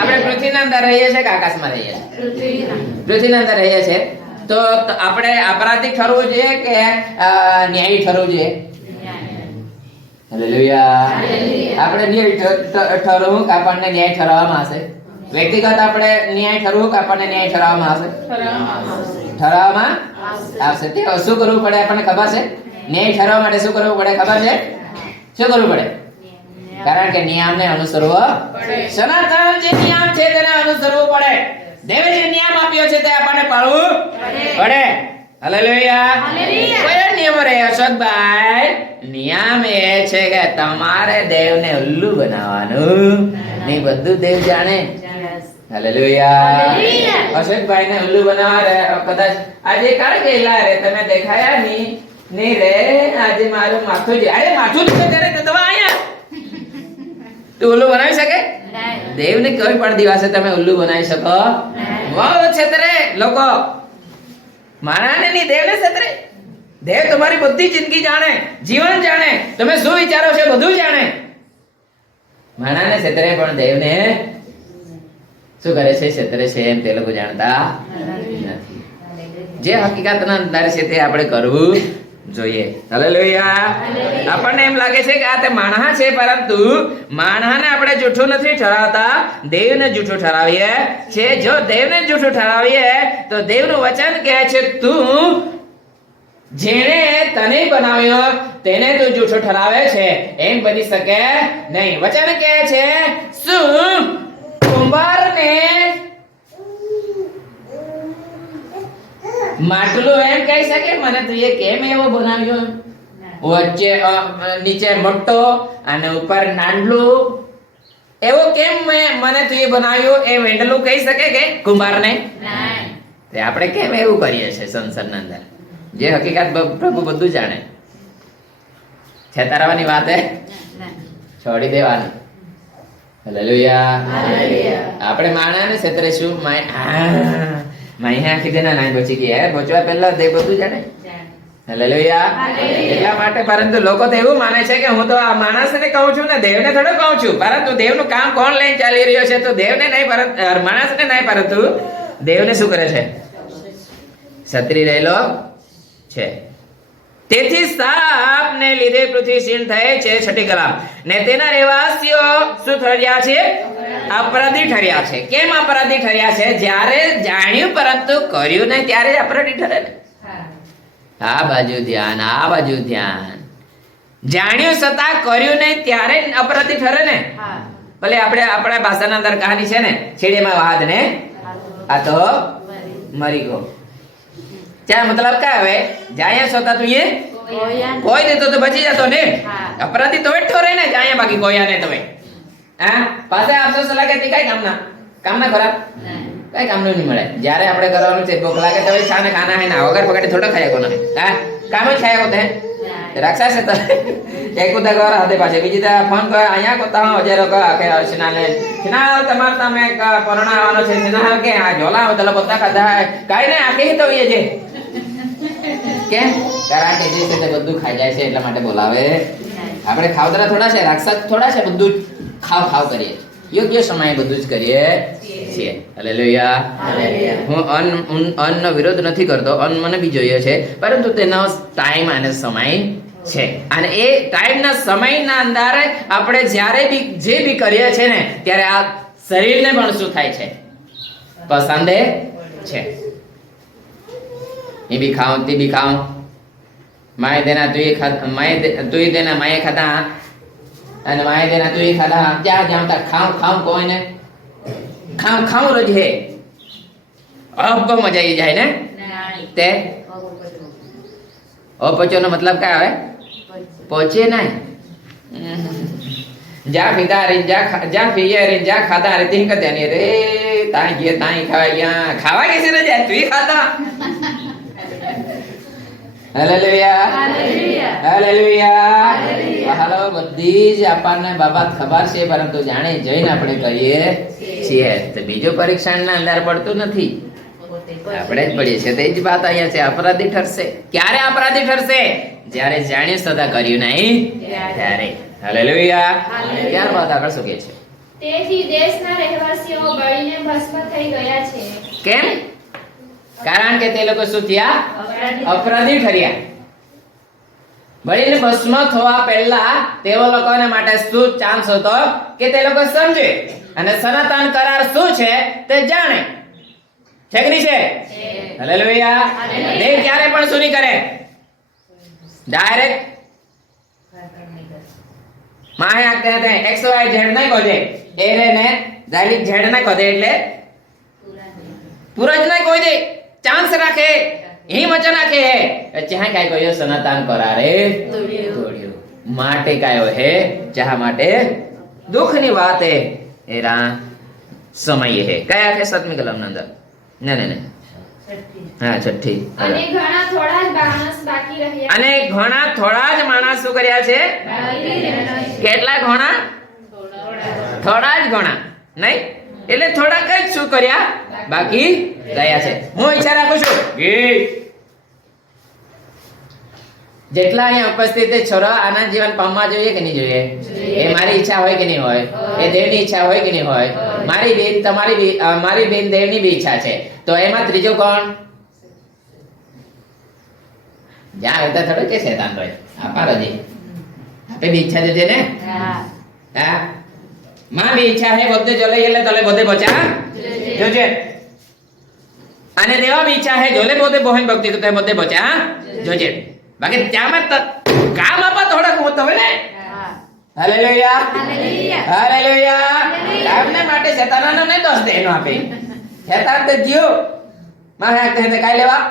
આપણે પૃથ્વીના અંદર રહીએ છીએ કે આકાશમાં રહીએ છીએ? પૃથ્વીના અંદર રહીએ છીએ તો આપણે અપરાધી ઠરવું જોઈએ કે ન્યાયી ઠરવું જોઈએ? હાલેલુયા. આપણે ન્યાય ઠરવું કે આપણને ન્યાય ઠરાવવામાં આવશે? વ્યક્તિગત આપણે ન્યાય ઠરવું કે આપણને ન્યાય ઠરાવવામાં આવશે? ઠરાવવામાં આવશે. તે શું કરવું પડે આપણને ખબર છે? ન્યાય ઠરાવવા માટે શું કરવું પડે ખબર છે? શું કરવું પડે? કારણ કે નિયમને અનુસરવો પડે. સનાતન જે નિયમ છે તેને અનુસરવું પડે. દેવે જે નિયમ આપ્યો છે તે આપણને પાળવું પડે. હાલેલુયા. કયો નિયમ રહે અશોકભાઈ? નિયમ એ છે કે તમારે દેવને ઉલ્લુ બનાવવાનું નહીં, બધું દેવ જાણે. હાલેલુયા. અશોકભાઈ ને ઉલ્લુ બનાવવા કદાચ આજે કાળ ગયેલા રે તમે દેખાયા નહીં રે. આજે મારું માથું છે, અરે માથું દુખે ત્યારે તો દવા આયા તું ઉલ્લુ બનાવી શકે? દેવને કોઈ પણ દિવસે તમે ઉલ્લુ બનાવી શકો? વાહ છેતરે લોકો મારાને નહીં, દેવને છેતરે. દેવ તમારી બધી જિંદગી જાણે, જીવન જાણે, તમે શું વિચારો છો બધું જાણે. મારાને છેતરે પણ દેવને શું કરે છે? છેતરે છે એમ તે લોકો જાણતા નથી. જે હકીકતના અંદર છે તે આપણે કરવું જોઈએ. હાલેલુયા. આપણને એમ લાગે છે કે આ તે માણહા છે, પરંતુ માણહાને આપણે જૂઠું નથી ઠરાવતા, દેવને જૂઠું ઠરાવીએ છે. જો દેવને જૂઠું ઠરાવીએ તો દેવનું વચન કહે છે તું જેણે તને બનાવ્યો તેને તું જૂઠું ઠરાવે છે એમ બની શકે નહીં. વચન કહે છે શું કુંભારને માટલું એમ કહી શકે મને તું એ કેમ એવો બનાવ્યો? વચ્ચે નીચે મોટો અને ઉપર નાનલું, એવો કેમ મને તું એ બનાવ્યો એ વેંડલું કહી શકે કે કુંભારને? તે આપણે કેમ એવું કરીએ છીએ સંસારના અંદર? જે હકીકત પ્રભુ બધું જાણે. છેતરવાની વાત હે છોડી દેવાની. હાલેલુયા. આપણે માણાને છેતરીશું માઈ આખી દેના નાઈ બચી ગઈ હે બચવા પહેલા તે બધું જાણે. હાલેલુયા. એટલા માટે પરંતુ લોકો તો એવું માને છે કે હું તો આ માણસને કહું છું ને દેવને થોડો કહું છું. પરંતુ દેવનું કામ કોણ લઈને ચાલી રહ્યો છે? તો દેવને નહીં પરંતુ માણસને નહીં પરંતુ દેવને શું કરે છે? છત્રી રહેલો છે. તેથી સાપને લીધે પૃથ્વી ક્ષીણ થાય છે. છઠ્ઠી કલામ ને તેના રહેવાસીઓ શું થયા છે? અપરાધી ઠર્યા છે. કેમ અપરાધી ઠર્યા છે? જ્યારે જાણ્યું પરંતુ કર્યું નહીં ત્યારે જ અપરાધી ઠરે ને. આ બાજુ ધ્યાન, આ બાજુ ધ્યાન. જાણ્યું છતાં કર્યું નહીં ત્યારે અપરાધી ઠરે ને. ભલે આપણે આપણા ભાષાના અંદર કહાની છે ને છેડેમાં વાદ ને આ તો મરી ગયો. ત્યાં મતલબ क्या है? जाया सोता तू ये कोई दे तो बची जातो ने. अपराधी तो बैठो रे ने जाया बाकी कोया ने तवे. હા પાસે આપસો સલાહ કે કઈ કામના ખરાબ કઈ કામનું નહીં મળે. જ્યારે આપણે કરવાનું છે ભૂખ લાગે તો છાને ખાના હે ના વગર પકડી થોડો ખાય કોને. હા કામ જ ખાય કોતે રાક્ષસ તો એક ઉદા ગોર હાથે પાછે બીજી તા ફોન કર આયા કોતા હજારો કા કે સિનાને સિના તમાર તમે પરણા આવવાનો છે સિના કે આ જોલા બદલ બધા ખાધા કાઈ ને આકે તો એ જે કેમ કારણ કે જે છે તે બધું ખાઈ જાય છે એટલા માટે બોલાવે. આપણે ખાવતરા થોડા છે રાક્ષસ થોડા છે બધું ખાવ કરીએ યોગ્ય સમયે બધું જ કરીએ છીએ. હાલેલુયા. હું અન્નનો વિરોધ નથી કરતો. અન્ન મને બી જોઈએ છે પરંતુ તેનો ટાઈમ અને સમય છે. અને એ ટાઈમના સમયના અંદર આપણે જ્યારે બી જે બી કરીએ છીએ ને ત્યારે આ શરીરને પણ શું થાય છે? પસંદ છે. ये भी खाओ ते भी खाओ माए देना तू ये खाता माए देना माए खाता અને માએ દેના તું એ ખાધા ત્યાં જાઉં તા ખાઉં કોઈ ને ખાઉં રોજ હે अब बહુ મજા આવી જાય ને તે અપચો નો મતલબ क्या है? પહોંચે નહીં. જા પીતા રે જા પીએ રે જા ખાતા રે તીન કદે ને રે તાઈ ગયે તાઈ ખાવા ખાવા કેસે ને જાય તું ખાતા. હાલેલુયા. હાલેલુયા. હાલો બધી જ આપણને બાબત ખબર છે પરંતુ જાણે જઈને આપણે કરીએ છીએ. તો બીજું પરીક્ષણના અંદર પડતું નથી આપણે જ પડીએ છીએ. તે જ વાત અહીંયા છે અપરાધી ઠરશે. ક્યારે અપરાધી ઠરશે? જ્યારે જાણ્યું છતાં કર્યું નહીં ત્યારે. હાલેલુયા. ત્યારબાદ આગળ શું કહે છે? તેથી દેશના રહેવાસીઓ બળીને ભસ્મ થઈ ગયા છે. કેમ? કારણ કે તે લોકો શું થયા? અપરાધી ઠર્યા. બળીને ભસ્મ થવા પહેલા તેઓ લોકોને માટે શું ચાન્સ હતો કે તે લોકો સમજે અને સનાતન કરાર શું છે તે જાણે. છે કે નહીં છે? હાલેલુયા. દેવ ક્યારે પણ શું નહીં કરે? ડાયરેક્ટ માહે આખતે હતે XY Z નહીં કહે એ રે ને ડાયરેક્ટ Z નહીં કહે એટલે પૂરા જ નહીં કહી દે. ચાન્સ રાખે ही वचन आखे है चाहे काय कोयो सनातन करारे तोड़ियो माटे कायो है चाह माटे दुख ની વાત है एरा समय है કયા છે સાતમી કલમના અંદર ને હા છઠ્ઠી. અને ઘણા થોડા જ માણસ બાકી રહ્યા. અને ઘણા થોડા જ માણસ શું કર્યા છે? કેટલા ઘણા? થોડા જ ઘણા નહીં એટલે થોડાક જ શું કર્યા? બાકી રહ્યા છે. હું ઈચ્છા રાખું છું કે જેટલા અહીંયા ઉપસ્થિત છે છોરા આનંદ જીવન પામવા જોઈએ કે નહીં જોઈએ? એ મારી ઈચ્છા હોય કે નહીં હોય? એ દેવની ઈચ્છા હોય કે નહીં હોય? મારી બેન તમારી મારી બેન દેવની બી ઈચ્છા છે. તો એમાં ત્રીજો કોણ? જ્યાં હોતા થોડો કે શેતાન ભાઈ આપા રજી આપે બી ઈચ્છા છે ને હા માં બી ઈચ્છા હે બધે ચલે એટલે તલે બધે બચા જોજે અને દેવા બી ઈચ્છા હે જોલે બધે બહેન ભક્તિ તો તે બધે બચા જોજે. બાકી ત્યાં કામ આપા થોડાક હોત હવે ને. હાલેલુયા. હાલેલુયા. કામને માટે શેતાનનો ને દોષ દે એનો આપે શેતાન તે જીઓ માં હે કહે કાઈ લેવા.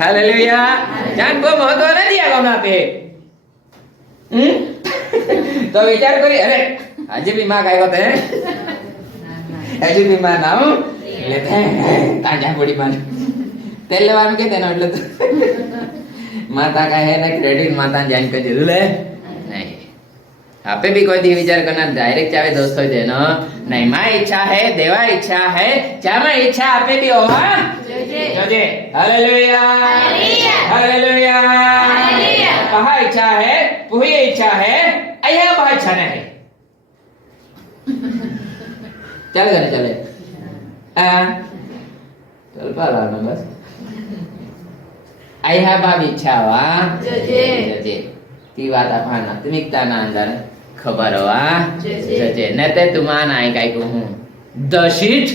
હાલેલુયા. જાન બહુ મહત્વ નથી આ કામ આપે. તો વિચાર કરી અરે આજે બી માં કાઈ હોત હે હજુ બી માં નામ લેતે તાજા પડી માં તેલ લેવાનું કે તેનો એટલે माता का है ना क्रेडिट माता जान को जरूर है नहीं आपे भी कोई दी विचार करना डायरेक्ट चाहे दोस्तों देना नहीं माँ इच्छा है देवा इच्छा है चाहे इच्छा आपे भी होगा जोजे हालेलुया हालेलुया कहा इच्छा है पूरी इच्छा है अय्या बहुत इच्छा नहीं चले चले चले चल पाला ना बस अय्या बाब इच्छा वा जोजे ती વાત આપણા આત્મિકતાના અંદર ખબર હોવા જોજે ને તે તુમાન આય કાઈ કહું દશિત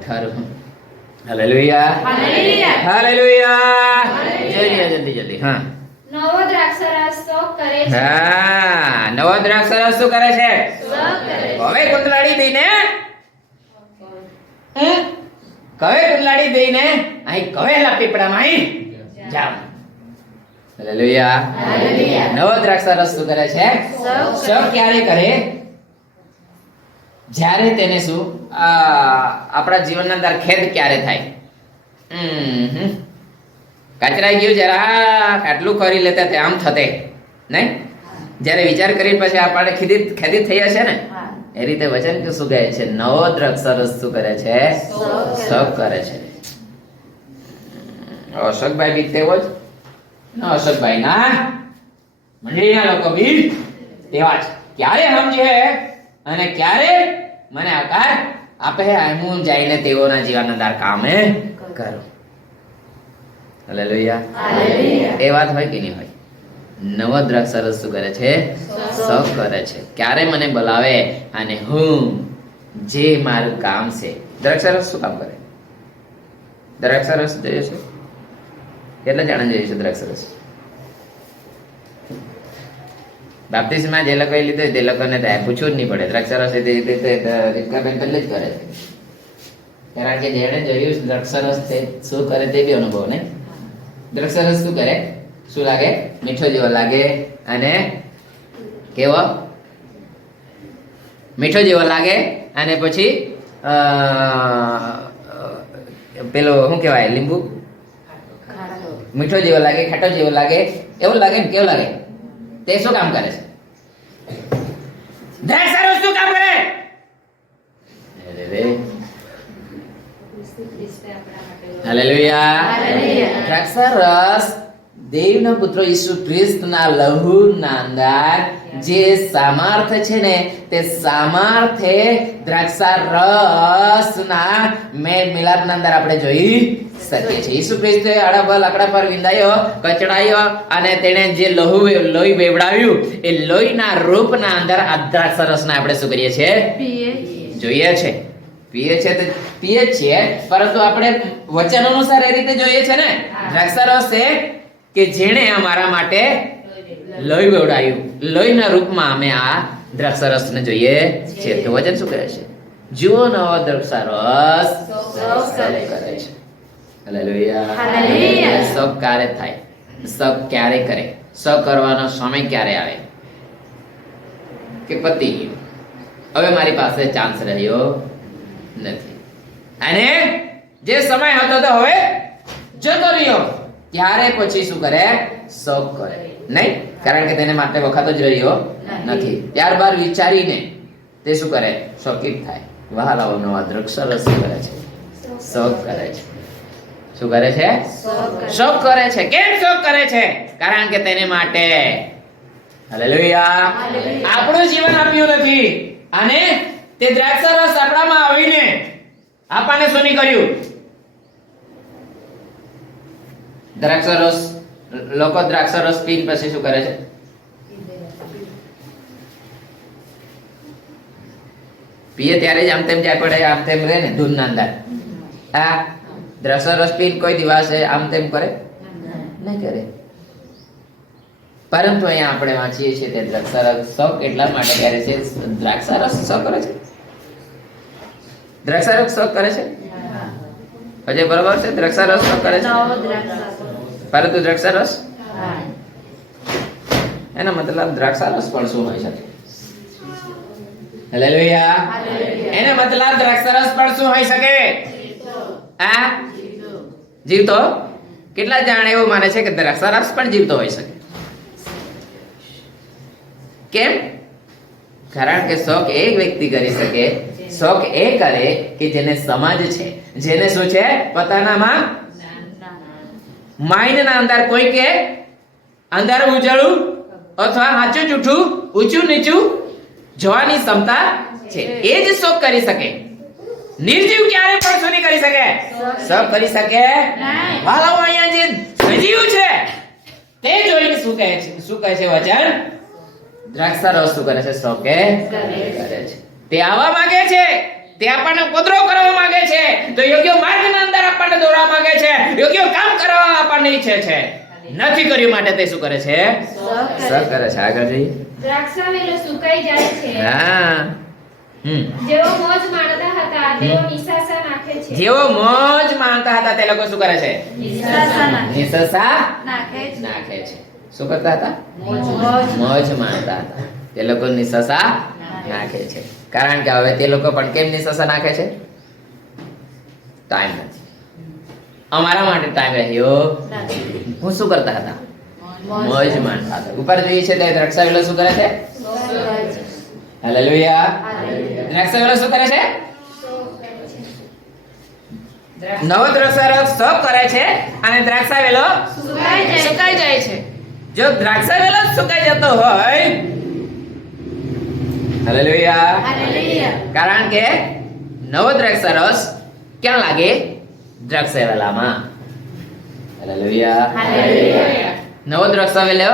ઠરું હાલેલુયા હાલેલુયા જલ્દી જલ્દી જલ્દી હા નવો દ્રાક્ષરસ શોક કરે છે હા નવો દ્રાક્ષરસ શું કરે છે શોક કરે છે હવે કુંડલાડી દઈને કવે કુંડલાડી દઈને અહીં કવેલા પીપળામાં અહીં જાવ હાલેલુયા હાલેલુયા નવો દ્રાક્ષરસ શું કરે છે શોક ક્યારે કરે જ્યારે તેને શું આપણા જીવનના અંદર ખેદ ક્યારે થાય કચરાઈ ગયું જરા આટલું કરી લેતા તે આમ થતે નહીં જ્યારે વિચાર કરી પછી આપણે ખેદી થઈ હશે ને એ રીતે વચન કે શું કહે છે નવો દ્રાક્ષરસ શું કરે છે શોક કરે છે અશોકભાઈ બી તેવો જ ના અશોકભાઈ ના મંડળીના લોકો બી તેવા જ ક્યારે સમજે અને ક્યારે મને આકાર આપે હું જઈને તેઓના જીવનના અંદર કામે કરું હાલેલુયા એ વાત હોય કે નહીં હોય નવો દ્રાક્ષરસ શું કરે છે શોક કરે છે ક્યારે મને બોલાવે અને હું જે મારું કામ છે દ્રાક્ષરસ શું કામ કરે દ્રાક્ષરસ જોઈએ છે કેટલા જણા જોઈએ છે દ્રાક્ષરસ બાપ્તિસ્મા જે લોકોએ લીધો તે લોકોને પૂછવું જ નહીં પડે દ્રાક્ષરસ રીબકાબેન પહેલે જ કરે છે કારણ કે જેણે જોયું દ્રાક્ષરસ શું કરે તે બી અનુભવ નહીં દ્રાક્ષરસ શું કરે શું લાગે મીઠો જેવો લાગે અને કેવો મીઠો જેવો લાગે અને પછી પેલો શું કહેવાય લીંબુ મીઠો જેવો લાગે ખાટો જેવો લાગે એવું લાગે ને કેવું લાગે તે શું કામ કરે છે દ્રાક્ષરસ શું કામ કરે હાલેલુયા દ્રાક્ષરસ દેવના પુત્ર ઈસુ ખ્રિસ્તના લહુના અંદર જે સામર્થ્ય છે ને તે સામર્થ્ય દ્રાક્ષરસના મેળ મિલાપના અંદર આપણે જોઈ શકીએ છીએ ઈસુ ખ્રિસ્તે લાકડા પર વિંધાયો કચડાયો અને તેણે જે લોહી વેવડાવ્યું એ લોહીના રૂપના અંદર આ દ્રાક્ષરસને આપણે શું કરીએ છીએ જોઈએ છે પીએ છે તો પીએ છીએ પરંતુ આપણે વચન અનુસાર એ રીતે જોઈએ છે ને દ્રાક્ષરસ છે કે જેણે અમારા માટે લોહી વેવડાવ્યું લોહીના રૂપમાં અમે આ દ્રાક્ષરસને જોઈએ છે તો વચન શું કહે છે જુઓ નવો દ્રાક્ષરસ કરે છે હાલેલુયા શોક ક્યારે થાય શોક ક્યારે કરે શોક કરવાનો સમય ક્યારે આવે કે પતિ હવે મારી પાસે ચાન્સ રહ્યો નથી અને જે સમય હતો તો હવે જતો રહ્યો ત્યારે પછી શું કરે શોક કરે નહીં કારણ કે તેને માટે વખત જ રહ્યો નથી ત્યારબાદ વિચારીને તે શું કરે શોકિત થાય વહાલાઓ નવા દ્રાક્ષરસ કરે છે શોક કરે છે શું કરે છે શોક કરે છે કેમ શોક કરે છે કારણ કે તેને માટે હાલેલુયા આપણું જીવન આપ્યું નથી અને તે દ્રાક્ષરસ આપણામાં આવીને આપણને શું કર્યું દ્રાક્ષરસ લોકો દ્રાક્ષરસ પીને પછી શું કરે છે પીએ ત્યારે જ આમ તેમ જાય પડે આમ તેમ રહે ને ધૂનના અંદર આ દ્રાક્ષરસ પીને કોઈ દિવસે આમ તેમ કરે નહીં કરે પરંતુ અહીંયા આપણે વાંચીએ છીએ તે દ્રાક્ષરસ શોક એટલા માટે કરે છે દ્રાક્ષરસ શોક કરે છે દ્રાક્ષરસ શોક કરે છે અજય બરોબર છે દ્રાક્ષરસ શોક કરે છે પરંતુ દ્રાક્ષરસ એનો મતલબ દ્રાક્ષરસ પણ શું હોય શકે હાલેલુયા એનો મતલબ દ્રાક્ષરસ પણ શું હોય શકે આ જીવતો કેટલા જણ એવું માને છે કે દ્રાક્ષારસ પણ જીવતો હોઈ શકે? કેમ? કારણ કે શોખ એક વ્યક્તિ કરી શકે, શોખ એ કરે કે જેને સમજ છે, જેને શું છે, પોતાનામાં માઇન્ડ ના અંદર કોઈ કે અંદર ઉજળું અથવા સાચું જૂઠું, ઊંચું નીચું જોવાની ક્ષમતા છે, એ જ શોખ કરી શકે. નિર્જીવ ક્યારે પણ શું નહીં કરી શકે? શોખ કરી શકે વાલાઓ. અહીંયા જે સજીવ છે તે જોઈને શું કહે છે? શું કહે છે વચન? દ્રાક્ષારસ શું કરે છે? શોકે કરે છે. તે આવવા માંગે છે, તે આપણને ઉપદ્રવ કરવા માંગે છે, તો યોગ્ય માર્ગના અંદર આપણને દોરવા માંગે છે, યોગ્ય કામ કરવા આપણને ઈચ્છે છે. નથી કર્યું માટે તે શું કરે છે? શોક કરે છે. આગળ જઈએ. દ્રાક્ષાવેલો સુકાઈ જાય છે. હા. જેઓ મોજ માણતા હતા તેઓ નિસાસા નાખે છે. જેઓ મોજ માણતા હતા તે લોકો શું કરે છે? નિસાસા નાખે છે. શું કરતા હતા? મોજ માણતા હતા. તે લોકો નિસાસા નાખે છે. કારણ કે હવે તે લોકો પણ કેમ નિસાસા નાખે છે? ટાઈમ નથી. અમારા માટે ટાઈમ રહ્યો નથી. હું શું કરતા હતા? મોજ માણતા હતા. ઉપર જોઈએ છે તે દ્રાક્ષાવેલો શું કરે છે? હાલેલુયા. દ્રાક્ષાવેલો શું કરે છે? નવો દ્રાક્ષારસ શોક કરે છે અને દ્રાક્ષાવેલો સુકાઈ જાય છે. જો દ્રાક્ષાવેલો સુકાઈ જતો હોય, હાલેલુયા, કારણ કે નવો દ્રાક્ષારસ ક્યાં લાગે? દ્રાક્ષાવેલામાં. હાલેલુયા. નવો દ્રાક્ષાવેલો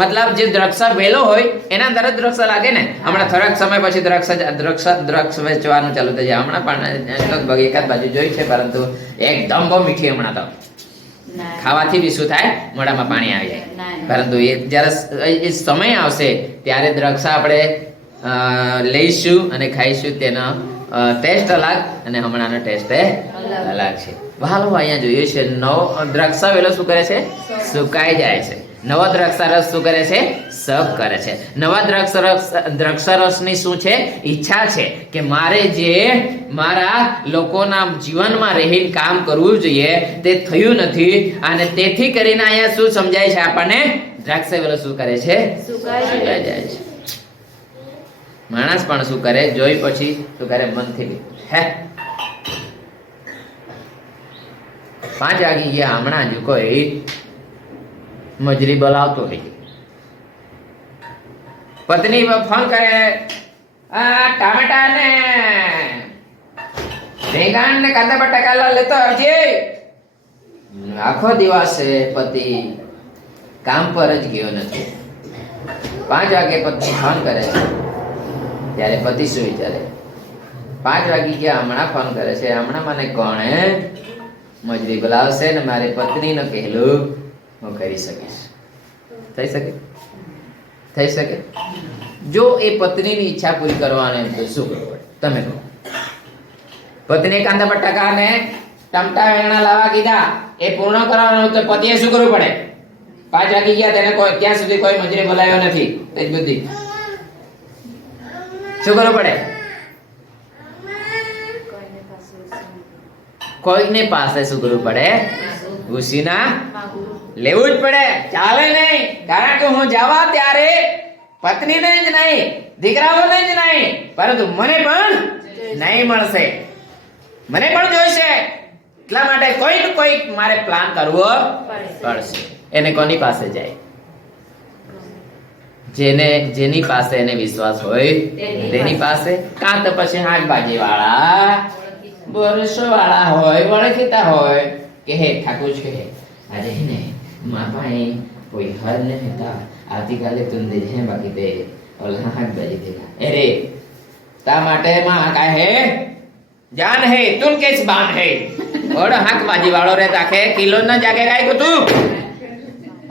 મતલબ જે દ્રાક્ષાવેલો હોય એના અંદર જ દ્રાક્ષા લાગે ને. હમણાં થોડાક સમય પછી દ્રાક્ષ વેચવાનું ચાલુ થઈ જાય. હમણાં પણ લગભગ એકાદ બાજુ જોઈ છે, પરંતુ એકદમ બહુ મીઠી હમણાં તો ખાવાથી બી શું થાય? મોઢામાં પાણી આવી જાય. પરંતુ એ જ્યારે એ સમય આવશે ત્યારે દ્રાક્ષા આપણે લઈશું અને ખાઈશું. તેનો ટેસ્ટ અલગ અને હમણાંનો ટેસ્ટ અલગ છે. હાલો અહીંયા જોઈએ છે નવો દ્રાક્ષાવેલો શું કરે છે? સુકાઈ જાય છે. નવો દ્રાક્ષારસ શું કરે છે? શોક કરે છે. નવા દ્રાક્ષારસની શું છે? ઈચ્છા છે કે મારે જે મારા લોકોના જીવનમાં રહીને કામ કરવું જોઈએ તે થયું નથી, અને તેથી કરીને અહીંયા શું સમજાય છે આપણને? દ્રાક્ષાવેલો શું કરે છે? સુકાઈ જાય છે. માણસ પણ શું કરે? જોઈ પછી શું કરે? મનથી હે 5 વાગી ગયા, હમણાં જ કોઈ મજૂરી બોલાવતો નહીં. પત્ની ફોન કરે, ટામેટા ને રીંગણ ને કાંદા બટાકા લેતો આવજે. આખો દિવસ પતિ કામ પર જ ગયો નથી. 5 વાગે પત્ની ફોન કરે છે ત્યારે પતિ શું વિચારે? 5 વાગી ગયા, હમણાં ફોન કરે છે, હમણાં મને કોણે મજૂરી બોલાવશે ને મારી પત્નીનો કહેલું હું કરી શકીશ. થઈ શકે? થઈ શકે? જો એ પત્નીની ઈચ્છા પૂરી કરવાની તો શું કરવું પડે? તમે કહો. પત્ની કાંદા બટાકા ને ટમટા વેણના લાવવા કીધા, એ પૂર્ણ કરવાનું તો પતિએ શું કરવું પડે? 5 વાગી ગયા, તેને ત્યાં સુધી કોઈ મજૂરી બોલાવ્યો નથી. તેજ બુદ્ધિ. શું કરવું પડે? કોઈને પાસે શું કરવું પડે? ઉસીના લેવું જ પડે. ચાલે નહીં. કારણ કે હું જવા ત્યારે પત્નીને જ નહીં, દીકરાઓને જ નહીં, પરંતુ મને પણ નહીં મળશે, મને પણ જોઈશે. એટલા માટે કોઈક મારે પ્લાન કરવો પડશે. એને કોની પાસે જાય? જેની પાસે એને વિશ્વાસ હોય તેની પાસે. કાં તો પછી શાકભાજી વાળા, બોરસો વાળા હોય, વળખીતા હોય કે હે ઠાકોર છે આજે ને મારા પાસે કોઈ હલ નહીં હતા, આવતીકાલે તું દે છે બાકી તે ઓલા શાકભાજી દેલા અરે તા માટે માં કહે જાન હે તું કેસ બાન હે ઓડ શાકભાજી વાળો રે તાકે કિલો ન જાગે કાઈ કો તું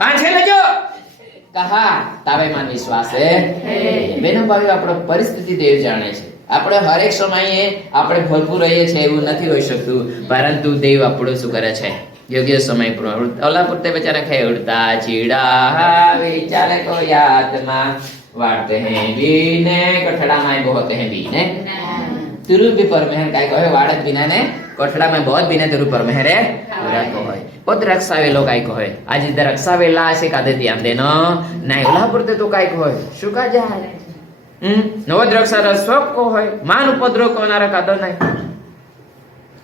પાંચે લેજો કહા તાવે માન વિશ્વાસ હે બેનો ભાઈઓ આપણો પરિસ્થિતિ દેવ જાણે છે. આપણે હરેક સમયે આપણે ભરપૂર રહીએ છીએ એવું નથી હોઈ શકતું, પરંતુ દેવ આપણું શું કરે છે? યોગ્ય સમય પર ઓલા પુરતે બેચારા ખેડતા ચીડા વિચારે કો યાદમાં વાળતે હે બીને કઠડામાં બહોતે હે બીને तिरु भी पर मेहर काय कहे वाड़त बिना ने कोठड़ा में बहुत बिना तिरु पर मेहरे पूरा कहे बहुत रक्षावेलो काय कहे आज इधर रक्षावेला ऐसे कादे ध्यान देनो नहीं ओला पुरते तो काय कहे शुका जाय नवद रक्षा रस्व को है मान उपद्रव कोनारा कादो नहीं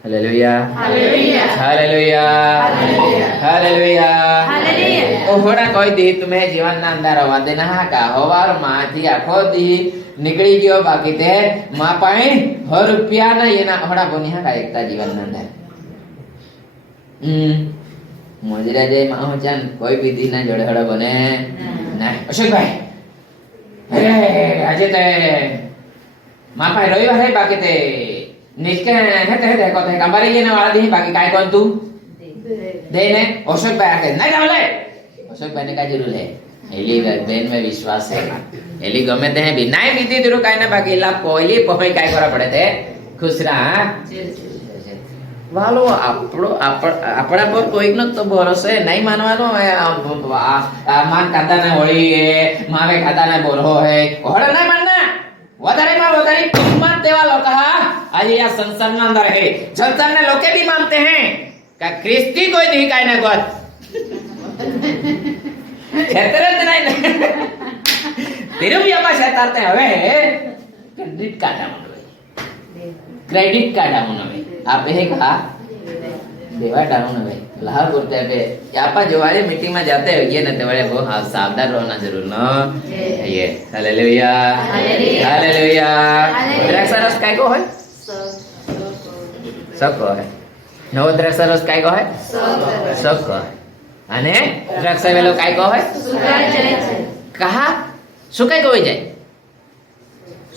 hallelujah hallelujah hallelujah hallelujah hallelujah ओहड़ा कोई दी तुम्हें जीवन ना अंदर आवा देना हा का हवार माथी आखो दी निकली गयो बाकी ते मा पाई हर रुपया ना ये ना ओहड़ा बोनी हा का एकता जीवन ना अंदर मोजरा जे माहो चान कोई विधि ना जोड़हड़ा बने नहीं अशोक भाई अरे આજે તે માપા રવિવાર હે બાકી તે નિષ્કે હે કોતે કમરે ગેને વાળા દી બાકી કાઈ કોન તું દે ને અશોક ભાઈ આકે નહીં કામ લે અશોક ભાઈ ને કા જરૂર હે એલી બેન મે વિશ્વાસ હે એલી ગમે તે હે બી નહીં વિધિ દુરુ કાઈ ને બાકી લા પોઈલી પોઈ કાઈ કરા પડે તે ખુશ રહા વાલો આપણો આપણા પર કોઈનો તો ભરોસો નહીં માનવાનો માન ખાતા ને હોળી હે માવે ખાતા ને બોરો હે હોળે નહીં માનના વધારે માં વધારે કિંમत देवा लोग कहा आज यह संसार में अंदर है संसार में लोग भी मानते हैं का क्रिस्ती कोई नहीं काई ना गोद क्षेत्र नहीं तिरुपति आपा क्षेत्रते हवे क्रेडिट कार्ड आमनो क्रेडिट कार्ड आमनो आप हे कहा देवा डाउन है लाहौर बोलते हैं यापा जो वाले मीटिंग में जाते हैं ये ना ते वाले बहुत हाँ सावधान रहना जरूर ना ये हालेलुया हालेलुया द्राक्षारस काय को है सब को है नव द्राक्षारस काय को है सब को है अने द्राक्षावेलो काय को है कहा सुकाई को जाए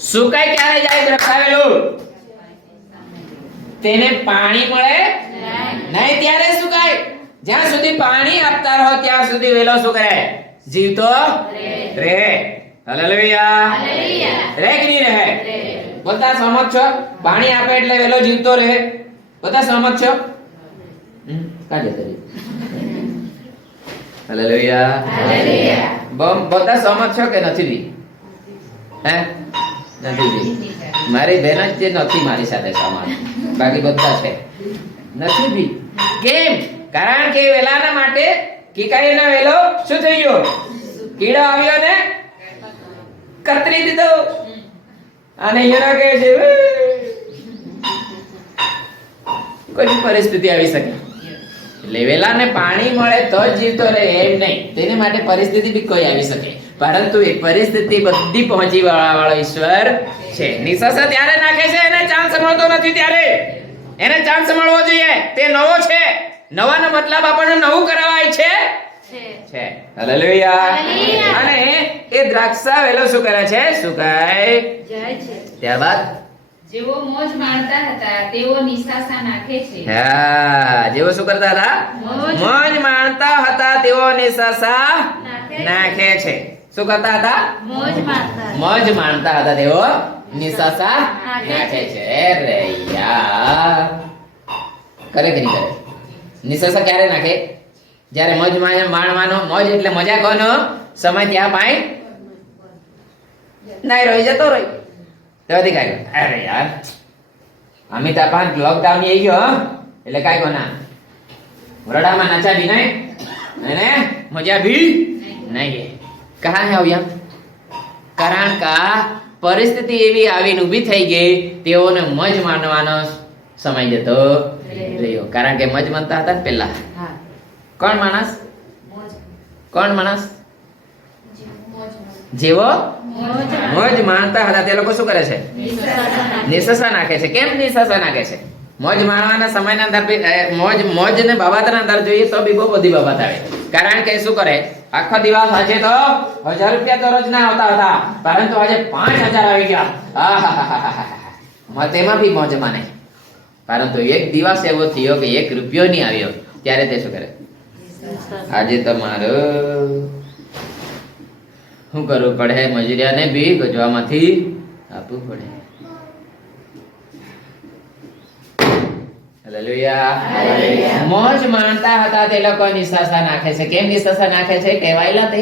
सुकाई क्यारे जाए द्राक्षावेलो તેને પાણી મળે નહીં ત્યારે સુકાય જ્યાં સુધી પાણી આપતા રહો ત્યાં સુધી વેલો શું કરે જીવતો રહે હાલેલુયા રહે કે નહીં રહે બધા સહમત છો પાણી આપે એટલે વેલો જીવતો રહે બધા સહમત છો કાઢે તરી હાલેલુયા બધા સહમત છો કે નથી બી હે નથી બી મારી બહેન જ નથી મારી સાથે સહમત બાકી બધા છે નથી બી કેમ કારણ કે વેલાના માટે કીકાઈના વેલો શું થઈ ગયો કીડો આવ્યો ને કતરી દીધો અને યરા કહે છે કોઈ પરિસ્થિતિ આવી શકે એટલે વેલાને પાણી મળે તો જ જીવતો રહે એમ નહીં તેને માટે પરિસ્થિતિ બી કોઈ આવી શકે પરંતુ એ પરિસ્થિતિ બધી પહોંચી વાળો ઈશ્વર છે નિશાસા ત્યારે નાખે છે એને ચાન્સ મળતો નથી ત્યારે એને ચાન્સ મળવો જોઈએ તે નવો છે નવાનો મતલબ આપણને નવું કરાવાય છે હાલેલુયા અને એ દ્રાક્ષા વેલો શું કરે છે સુકાય જાય છે ત્યારબાદ જેવો મોજ માણતા હતા તેઓ નિશાસા નાખે છે હા જેવો શું કરતા હતા મોજ માણતા હતા તેઓ નિશાસા નાખે છે શું કરતા હતા મોજ માણતા હતા તેઓ નિશાસા નાખે છે રે યાર કરે કે નહીં કરે નિશાસા ક્યારે નાખે જ્યારે મોજ માણવાનો મોજ એટલે મજા કોનો સમય ત્યાં પાઈ નહીં રહી જતો રહી તેવાથી કાંઈ અરે યાર અમિતા પાન લોકડાઉન આવી ગયો એટલે કાંઈ કોના વરડામાં નાચા બી નહીં અને મજા બી નહીં કહા હે આવ્યા કારણ કા પરિસ્થિતિ એવી આવીને ઊભી થઈ ગઈ તેઓને મજ માનવાનો સમય જતો રહ્યો કારણ કે મજ માનતા હતા પહેલા કોણ માણસ જેવો મોજ માણતા હતા તે લોકો શું કરે છે નિશાસા નાખે છે કેમ નિશાસા નાખે છે મોજ માણવાના સમયના અંદર મોજ ને બાબતના અંદર જોઈએ તો બી બહુ બધી બાબત આવે કારણ કે શું કરે આખો દિવસ આજે તો 1000 રૂપિયા તો રોજ ના આવતા હતા પરંતુ આજે 5000 આવી ગયા તેમાં બી મોજ માને પરંતુ એક દિવસ એવો થયો કે 1 રૂપિયો નહીં આવ્યો ત્યારે તે શું કરે આજે તમારો શું કરવું પડે મજૂરિયાને બી ગજવામાંથી આપવું પડે હાલેલુયા મોજ માણતા હતા તે લોકો નિશાસા નાખે છે કેમ નિશાસા નાખે છે કહેવાયેલા તે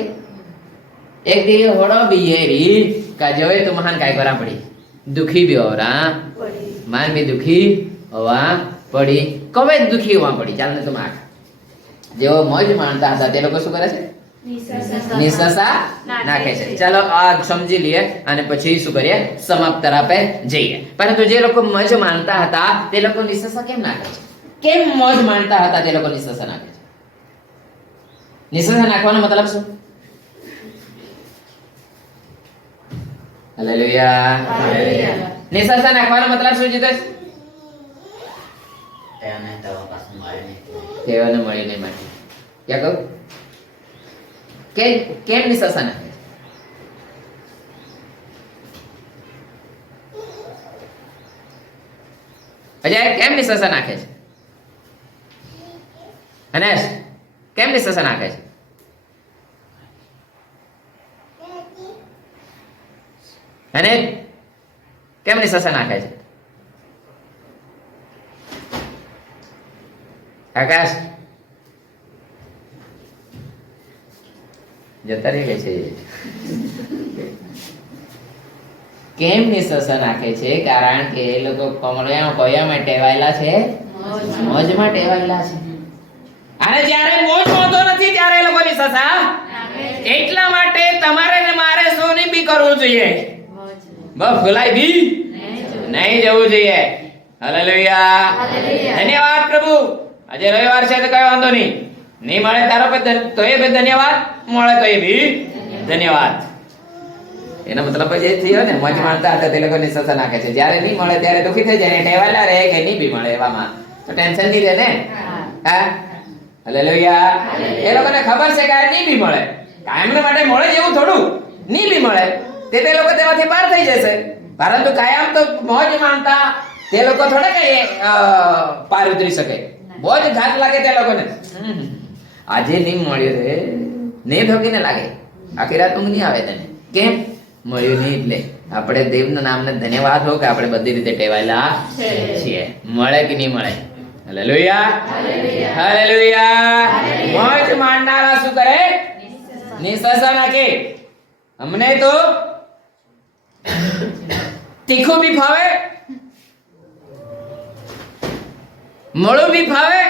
એક દી હોડો બિયેરી કા જોય તો મહાન કાઈ કરા પડી दुखी भी होरा मान भी दुखी होवा पड़ी कवे दुखी होवा पड़ी ચાલ ને તું આખ જેઓ મોજ માણતા હતા તે લોકો શું કરે છે નિસસા નાખે છે ચાલો આ સમજી લઈએ અને પછી શું કરીએ સમાપ્ત તરફે જઈએ પરંતુ જે લોકો મોજ માણતા હતા તે લોકો નિસસા કેમ નાખે છે કેમ મોજ માણતા હતા તે લોકો નિસસા નાખે છે નિસસા નાખવાનો મતલબ શું હાલેલુયા નિસસા નાખવાનો મતલબ શું જીતેશ તેઓને મળીને માટે ક્યાં કહું કેમ નિસસા નાખે અજય કેમ નિસસા નાખે છે અનેશ કેમ નિસસા નાખે છે અને કેમ નિસસા નાખે છે આકાશ જતા રહી ગઈ છે કેમ નિસસા નાખે છે કારણ કે એ લોકો કયામાં ટેવાયેલા છે મોજમાં ટેવાયેલા છે અને જ્યારે મોજ હોતો નથી ત્યારે એ લોકો નિસસા એટલા માટે તમારે ને મારે સોની બી કરવું જોઈએ બસ ભૂલાઈ બી નહીં જવું જોઈએ હાલેલુયા ધન્યવાદ પ્રભુ આજે રવિવાર છે તો કઈ વાંધો નહીં મળે તારો તો એ બી ધન્યવાદ મળે તો એ બી ધન્યવાદ એનો મતલબ જ એ થયો ને મોજ માણતા હતા તે લોકો નિસસા નાખે છે જ્યારે નહીં મળે ત્યારે દુખી થઈ જાય ટેવાયેલા રહે કે નહીં બી મળે એવામાં તો ટેન્શન નહીં રહે ને હા હાલેલુયા એ લોકોને ખબર છે કે આ નહીં બી મળે કાયમને માટે મળે જેવું થોડું નહીં બી મળે તે લોકો તેમાંથી પાર થઈ જશે પરંતુ કાયમ તો મોજ માનતા તે લોકો થોડા કઈ પાર ઉતરી શકે બહુ જ ઘાત લાગે તે લોકોને આજે નહીં મળ્યો રે ને ધોકીને લાગે આખી રાત ઊંઘ નહીં આવે તને કેમ મળ્યું નહીં એટલે આપણે દેવના નામને ધન્યવાદ હો કે આપણે બધી રીતે ટેવાયેલા છીએ મળે કે નહીં મળે હાલેલુયા હાલેલુયા મોજ માનનારા શું કરે નિસસા નાખે અમને તો તીખું બી ફાવે મોળું બી ફાવે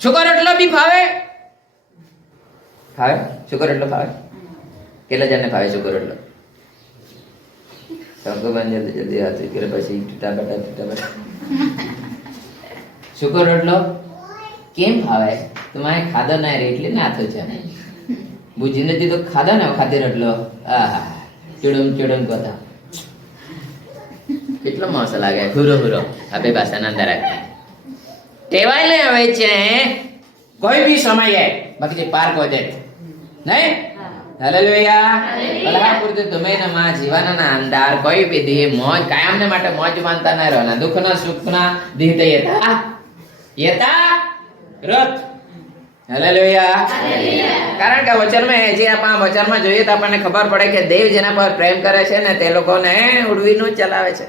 શુકર એટલો બી ફાવે શુકર એટલો ફાવે કેટલા જણને ફાવે શુકર એટલો ભગવાન જલ્દી જલ્દી હાથ કરે પછી ટૂટા શુકર એટલો કેમ ફાવે તમારે ખાધો ના રે એટલે ના થયું છે બુજી નથી તો ખાધા ને ખાતે રટલો આહા ચુડમ কথা કેટલો મસ્ત લાગે હુરો આપે ભાષાના અંદર રાખે ટેવાય લે હવે છે કોઈ બી સમયે બાકી પાર કોઈ દે નહીં હાલેલુયા અલ્લાહ પૂરતે તમે ને માં જીવનના અંધાર કોઈ બી દેહ મોજ કાયમને માટે મોજ માનતા ના રહેવાના દુઃખના સુખના દેહ તે યતા રત હાલેલુયા કારણ કે વચનમાં જે આપણા વચનમાં જોઈએ તો આપણને ખબર પડે કે દેવ જેના પર પ્રેમ કરે છે ને તે લોકોને ઉડવીનું ચલાવે છે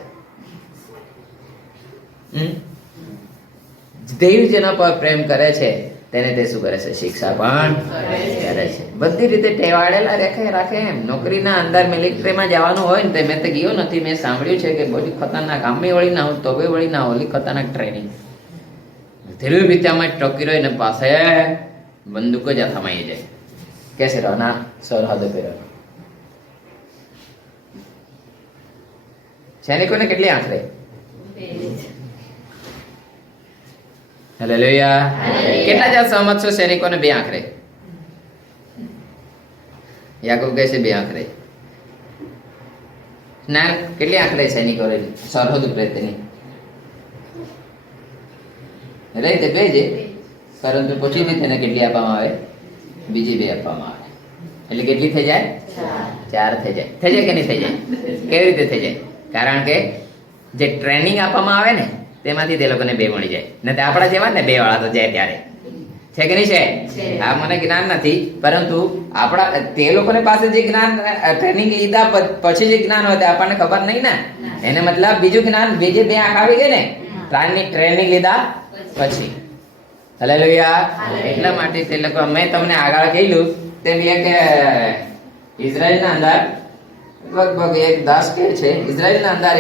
દેવ જેના પર પ્રેમ કરે છે તેને તે શું કરે છે શિક્ષા પણ કરે છે બધી રીતે ટેવાડેલા રાખે એમ નોકરીના અંદર મિલિટરીમાં જવાનું હોય ને તે મેં તો ગયો નથી મેં સાંભળ્યું છે કે બહુ ખતરનાક આમે વળી ના હોય તોબે વળી ના ઓલી ખતરનાક ટ્રેનિંગ ધીરે વિદ્યામાં ટોકી રહ્યો ને પાસે બંદૂક જ હાથમાં આવી જાય કેસે રહના સરહદ પે રહો સૈનિકોને કેટલી આંખ રહે હાલેલુયા કેટલા જણ સહમત છો સૈનિકોને બે આંખ રહે યાકૂબ કહે છે બે આંખ રહે ના કેટલી આંખ રહે સૈનિકો સરહદ ઉપર તેની રહી તે બે છે પરંતુ પછી બી તેને કેટલી આપવામાં આવે બીજી બે આપવામાં આવે એટલે કેટલી થઈ જાય ચાર થઈ જાય કે નહીં થઈ જાય કેવી રીતે થઈ જાય કારણ કે જે ટ્રેનિંગ આપવામાં આવે ને તેમાંથી તે લોકોને બે મળી જાય ને આપણા જેવા ને બે વાળા તો જાય ત્યારે છે કે નહીં છે આ મને જ્ઞાન નથી પરંતુ આપણા તે લોકોને પાસે જે જ્ઞાન ટ્રેનિંગ લીધા પછી જે જ્ઞાન હોય તે આપણને ખબર નહીં ને એને મતલબ બીજું જ્ઞાન બીજે બે આંખ આવી ગઈ ને ટ્રેનિંગ લીધા પછી હાલેલુયા એટલા માટે તે લોકો મેં તમને આગળ કહેલું તેમ એક ઇઝરાયલના અંદર લગભગ એક દાસ કે છે, ઇઝરાયલના અંદર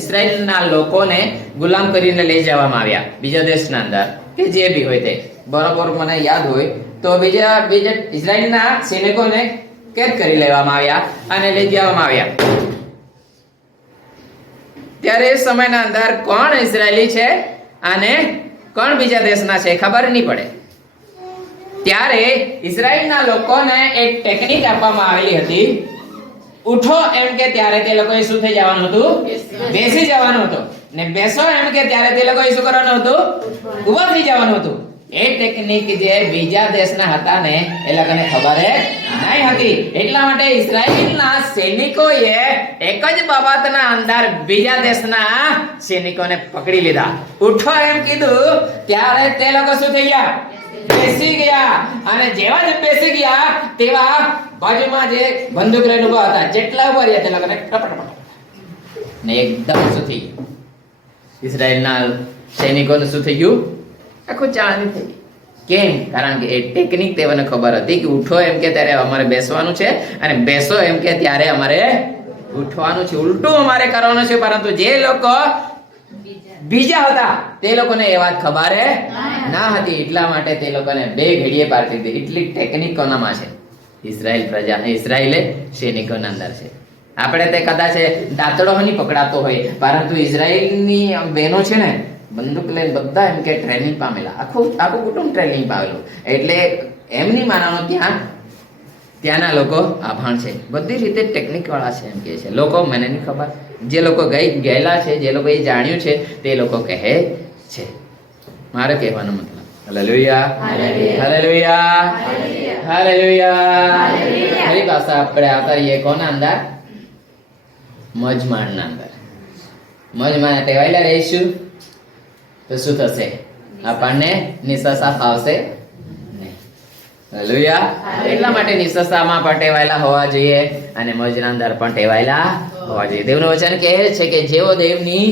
ઇઝરાયલના લોકોને ગુલામ કરીને લઈ જવામાં આવ્યા બીજા દેશના અંદર, કે જે બી હોય તે, બરોબર મને યાદ હોય તો બીજા ઇઝરાયલના સૈનિકોને કેદ કરી લેવામાં આવ્યા અને લઈ જવામાં આવ્યા. ત્યારે એ સમયના અંદર કોણ ઇઝરાયલી છે અને કોણ બીજા દેશના છે ખબર નહીં પડે. ત્યારે ઇઝરાયલના લોકોને એક ટેકનિક આપવામાં આવેલી હતી. ઉઠો એમ કે ત્યારે તે લોકોએ શું થઈ જવાનું હતું? બેસી જવાનું હતું. ને બેસો એમ કે ત્યારે તે લોકોએ શું કરવાનું હતું? ઊભા થઈ જવાનું હતું. એ ટેકનિક જે બીજા દેશના હતા ને એ લોકોને ખબર નહીં હતી. એટલા માટે ઇઝરાયલના સૈનિકોએ એક જ બાબતના અંદર બીજા દેશના સૈનિકોને પકડી લીધા. ઉઠો એમ કીધું ત્યારે તે લોકો શું થઈ ગયા? બેસી ગયા. અને જેવા જ બેસી ગયા તેવા બાજુમાં જે બંદૂક લઈને ઉભા હતા જેટલા ઉભા રહ્યા તે લોકોને ટપટપ ને એકદમ શું થઈ ગયું? ઇઝરાયલના સૈનિકોને શું થઈ ગયું? આખું ચાળણી થઈ ગઈ. કેમ? કારણ કે એ ટેકનિક તેઓને ખબર હતી કે ઉઠો એમ કે ત્યારે અમારે બેસવાનું છે અને બેસો એમ કે ત્યારે અમારે ઉઠવાનું છે. ઉલટું અમારે કરવાનું છે. પરંતુ જે લોકો બીજા હતા તે લોકોને એ વાત ખબર ના હતી. એટલા માટે તે લોકોને બે ઘડીએ પાડી દીધી. એટલી ટેકનિક કોનામાં છે? ઇઝરાયલે સૈનિકોના અંદર છે. આપણે તે કદાચ દાંતડો નહીં પકડાતો હોય, પરંતુ ઇઝરાયલની બહેનો છે ને બંદૂક લઈને બધા એમ કે ટ્રેનિંગ પામેલા, આખું કુટુંબ ટ્રેનિંગ પામેલું. એટલે એમ નહીં માનવાનું ત્યાંના લોકો આભાણ છે, બધી રીતે ટેકનિક વાળા છે એમ કે છે લોકો. મને નહીં ખબર, જે લોકો ગયેલા છે, જે લોકો એ જાણ્યું છે તે લોકો કહે છે. મારે કહેવાનો મતલબ હાલેલુયા, હાલેલુયા, હાલેલુયા. ફરી પાછા આપણે આવતા રહીએ કોના અંદર? મજમાણના અંદર. મજમાણ ટેવાયેલા રહીશું તો શું થશે? આપણને નિસસા ફાવશે નહીં. હાલેલુયા. એટલા માટે નિસસામાં પણ ટેવાયેલા હોવા જોઈએ અને મજના અંદર પણ ટેવાયેલા હોવા જોઈએ. દેવનું વચન કહે છે કે જેઓ દેવની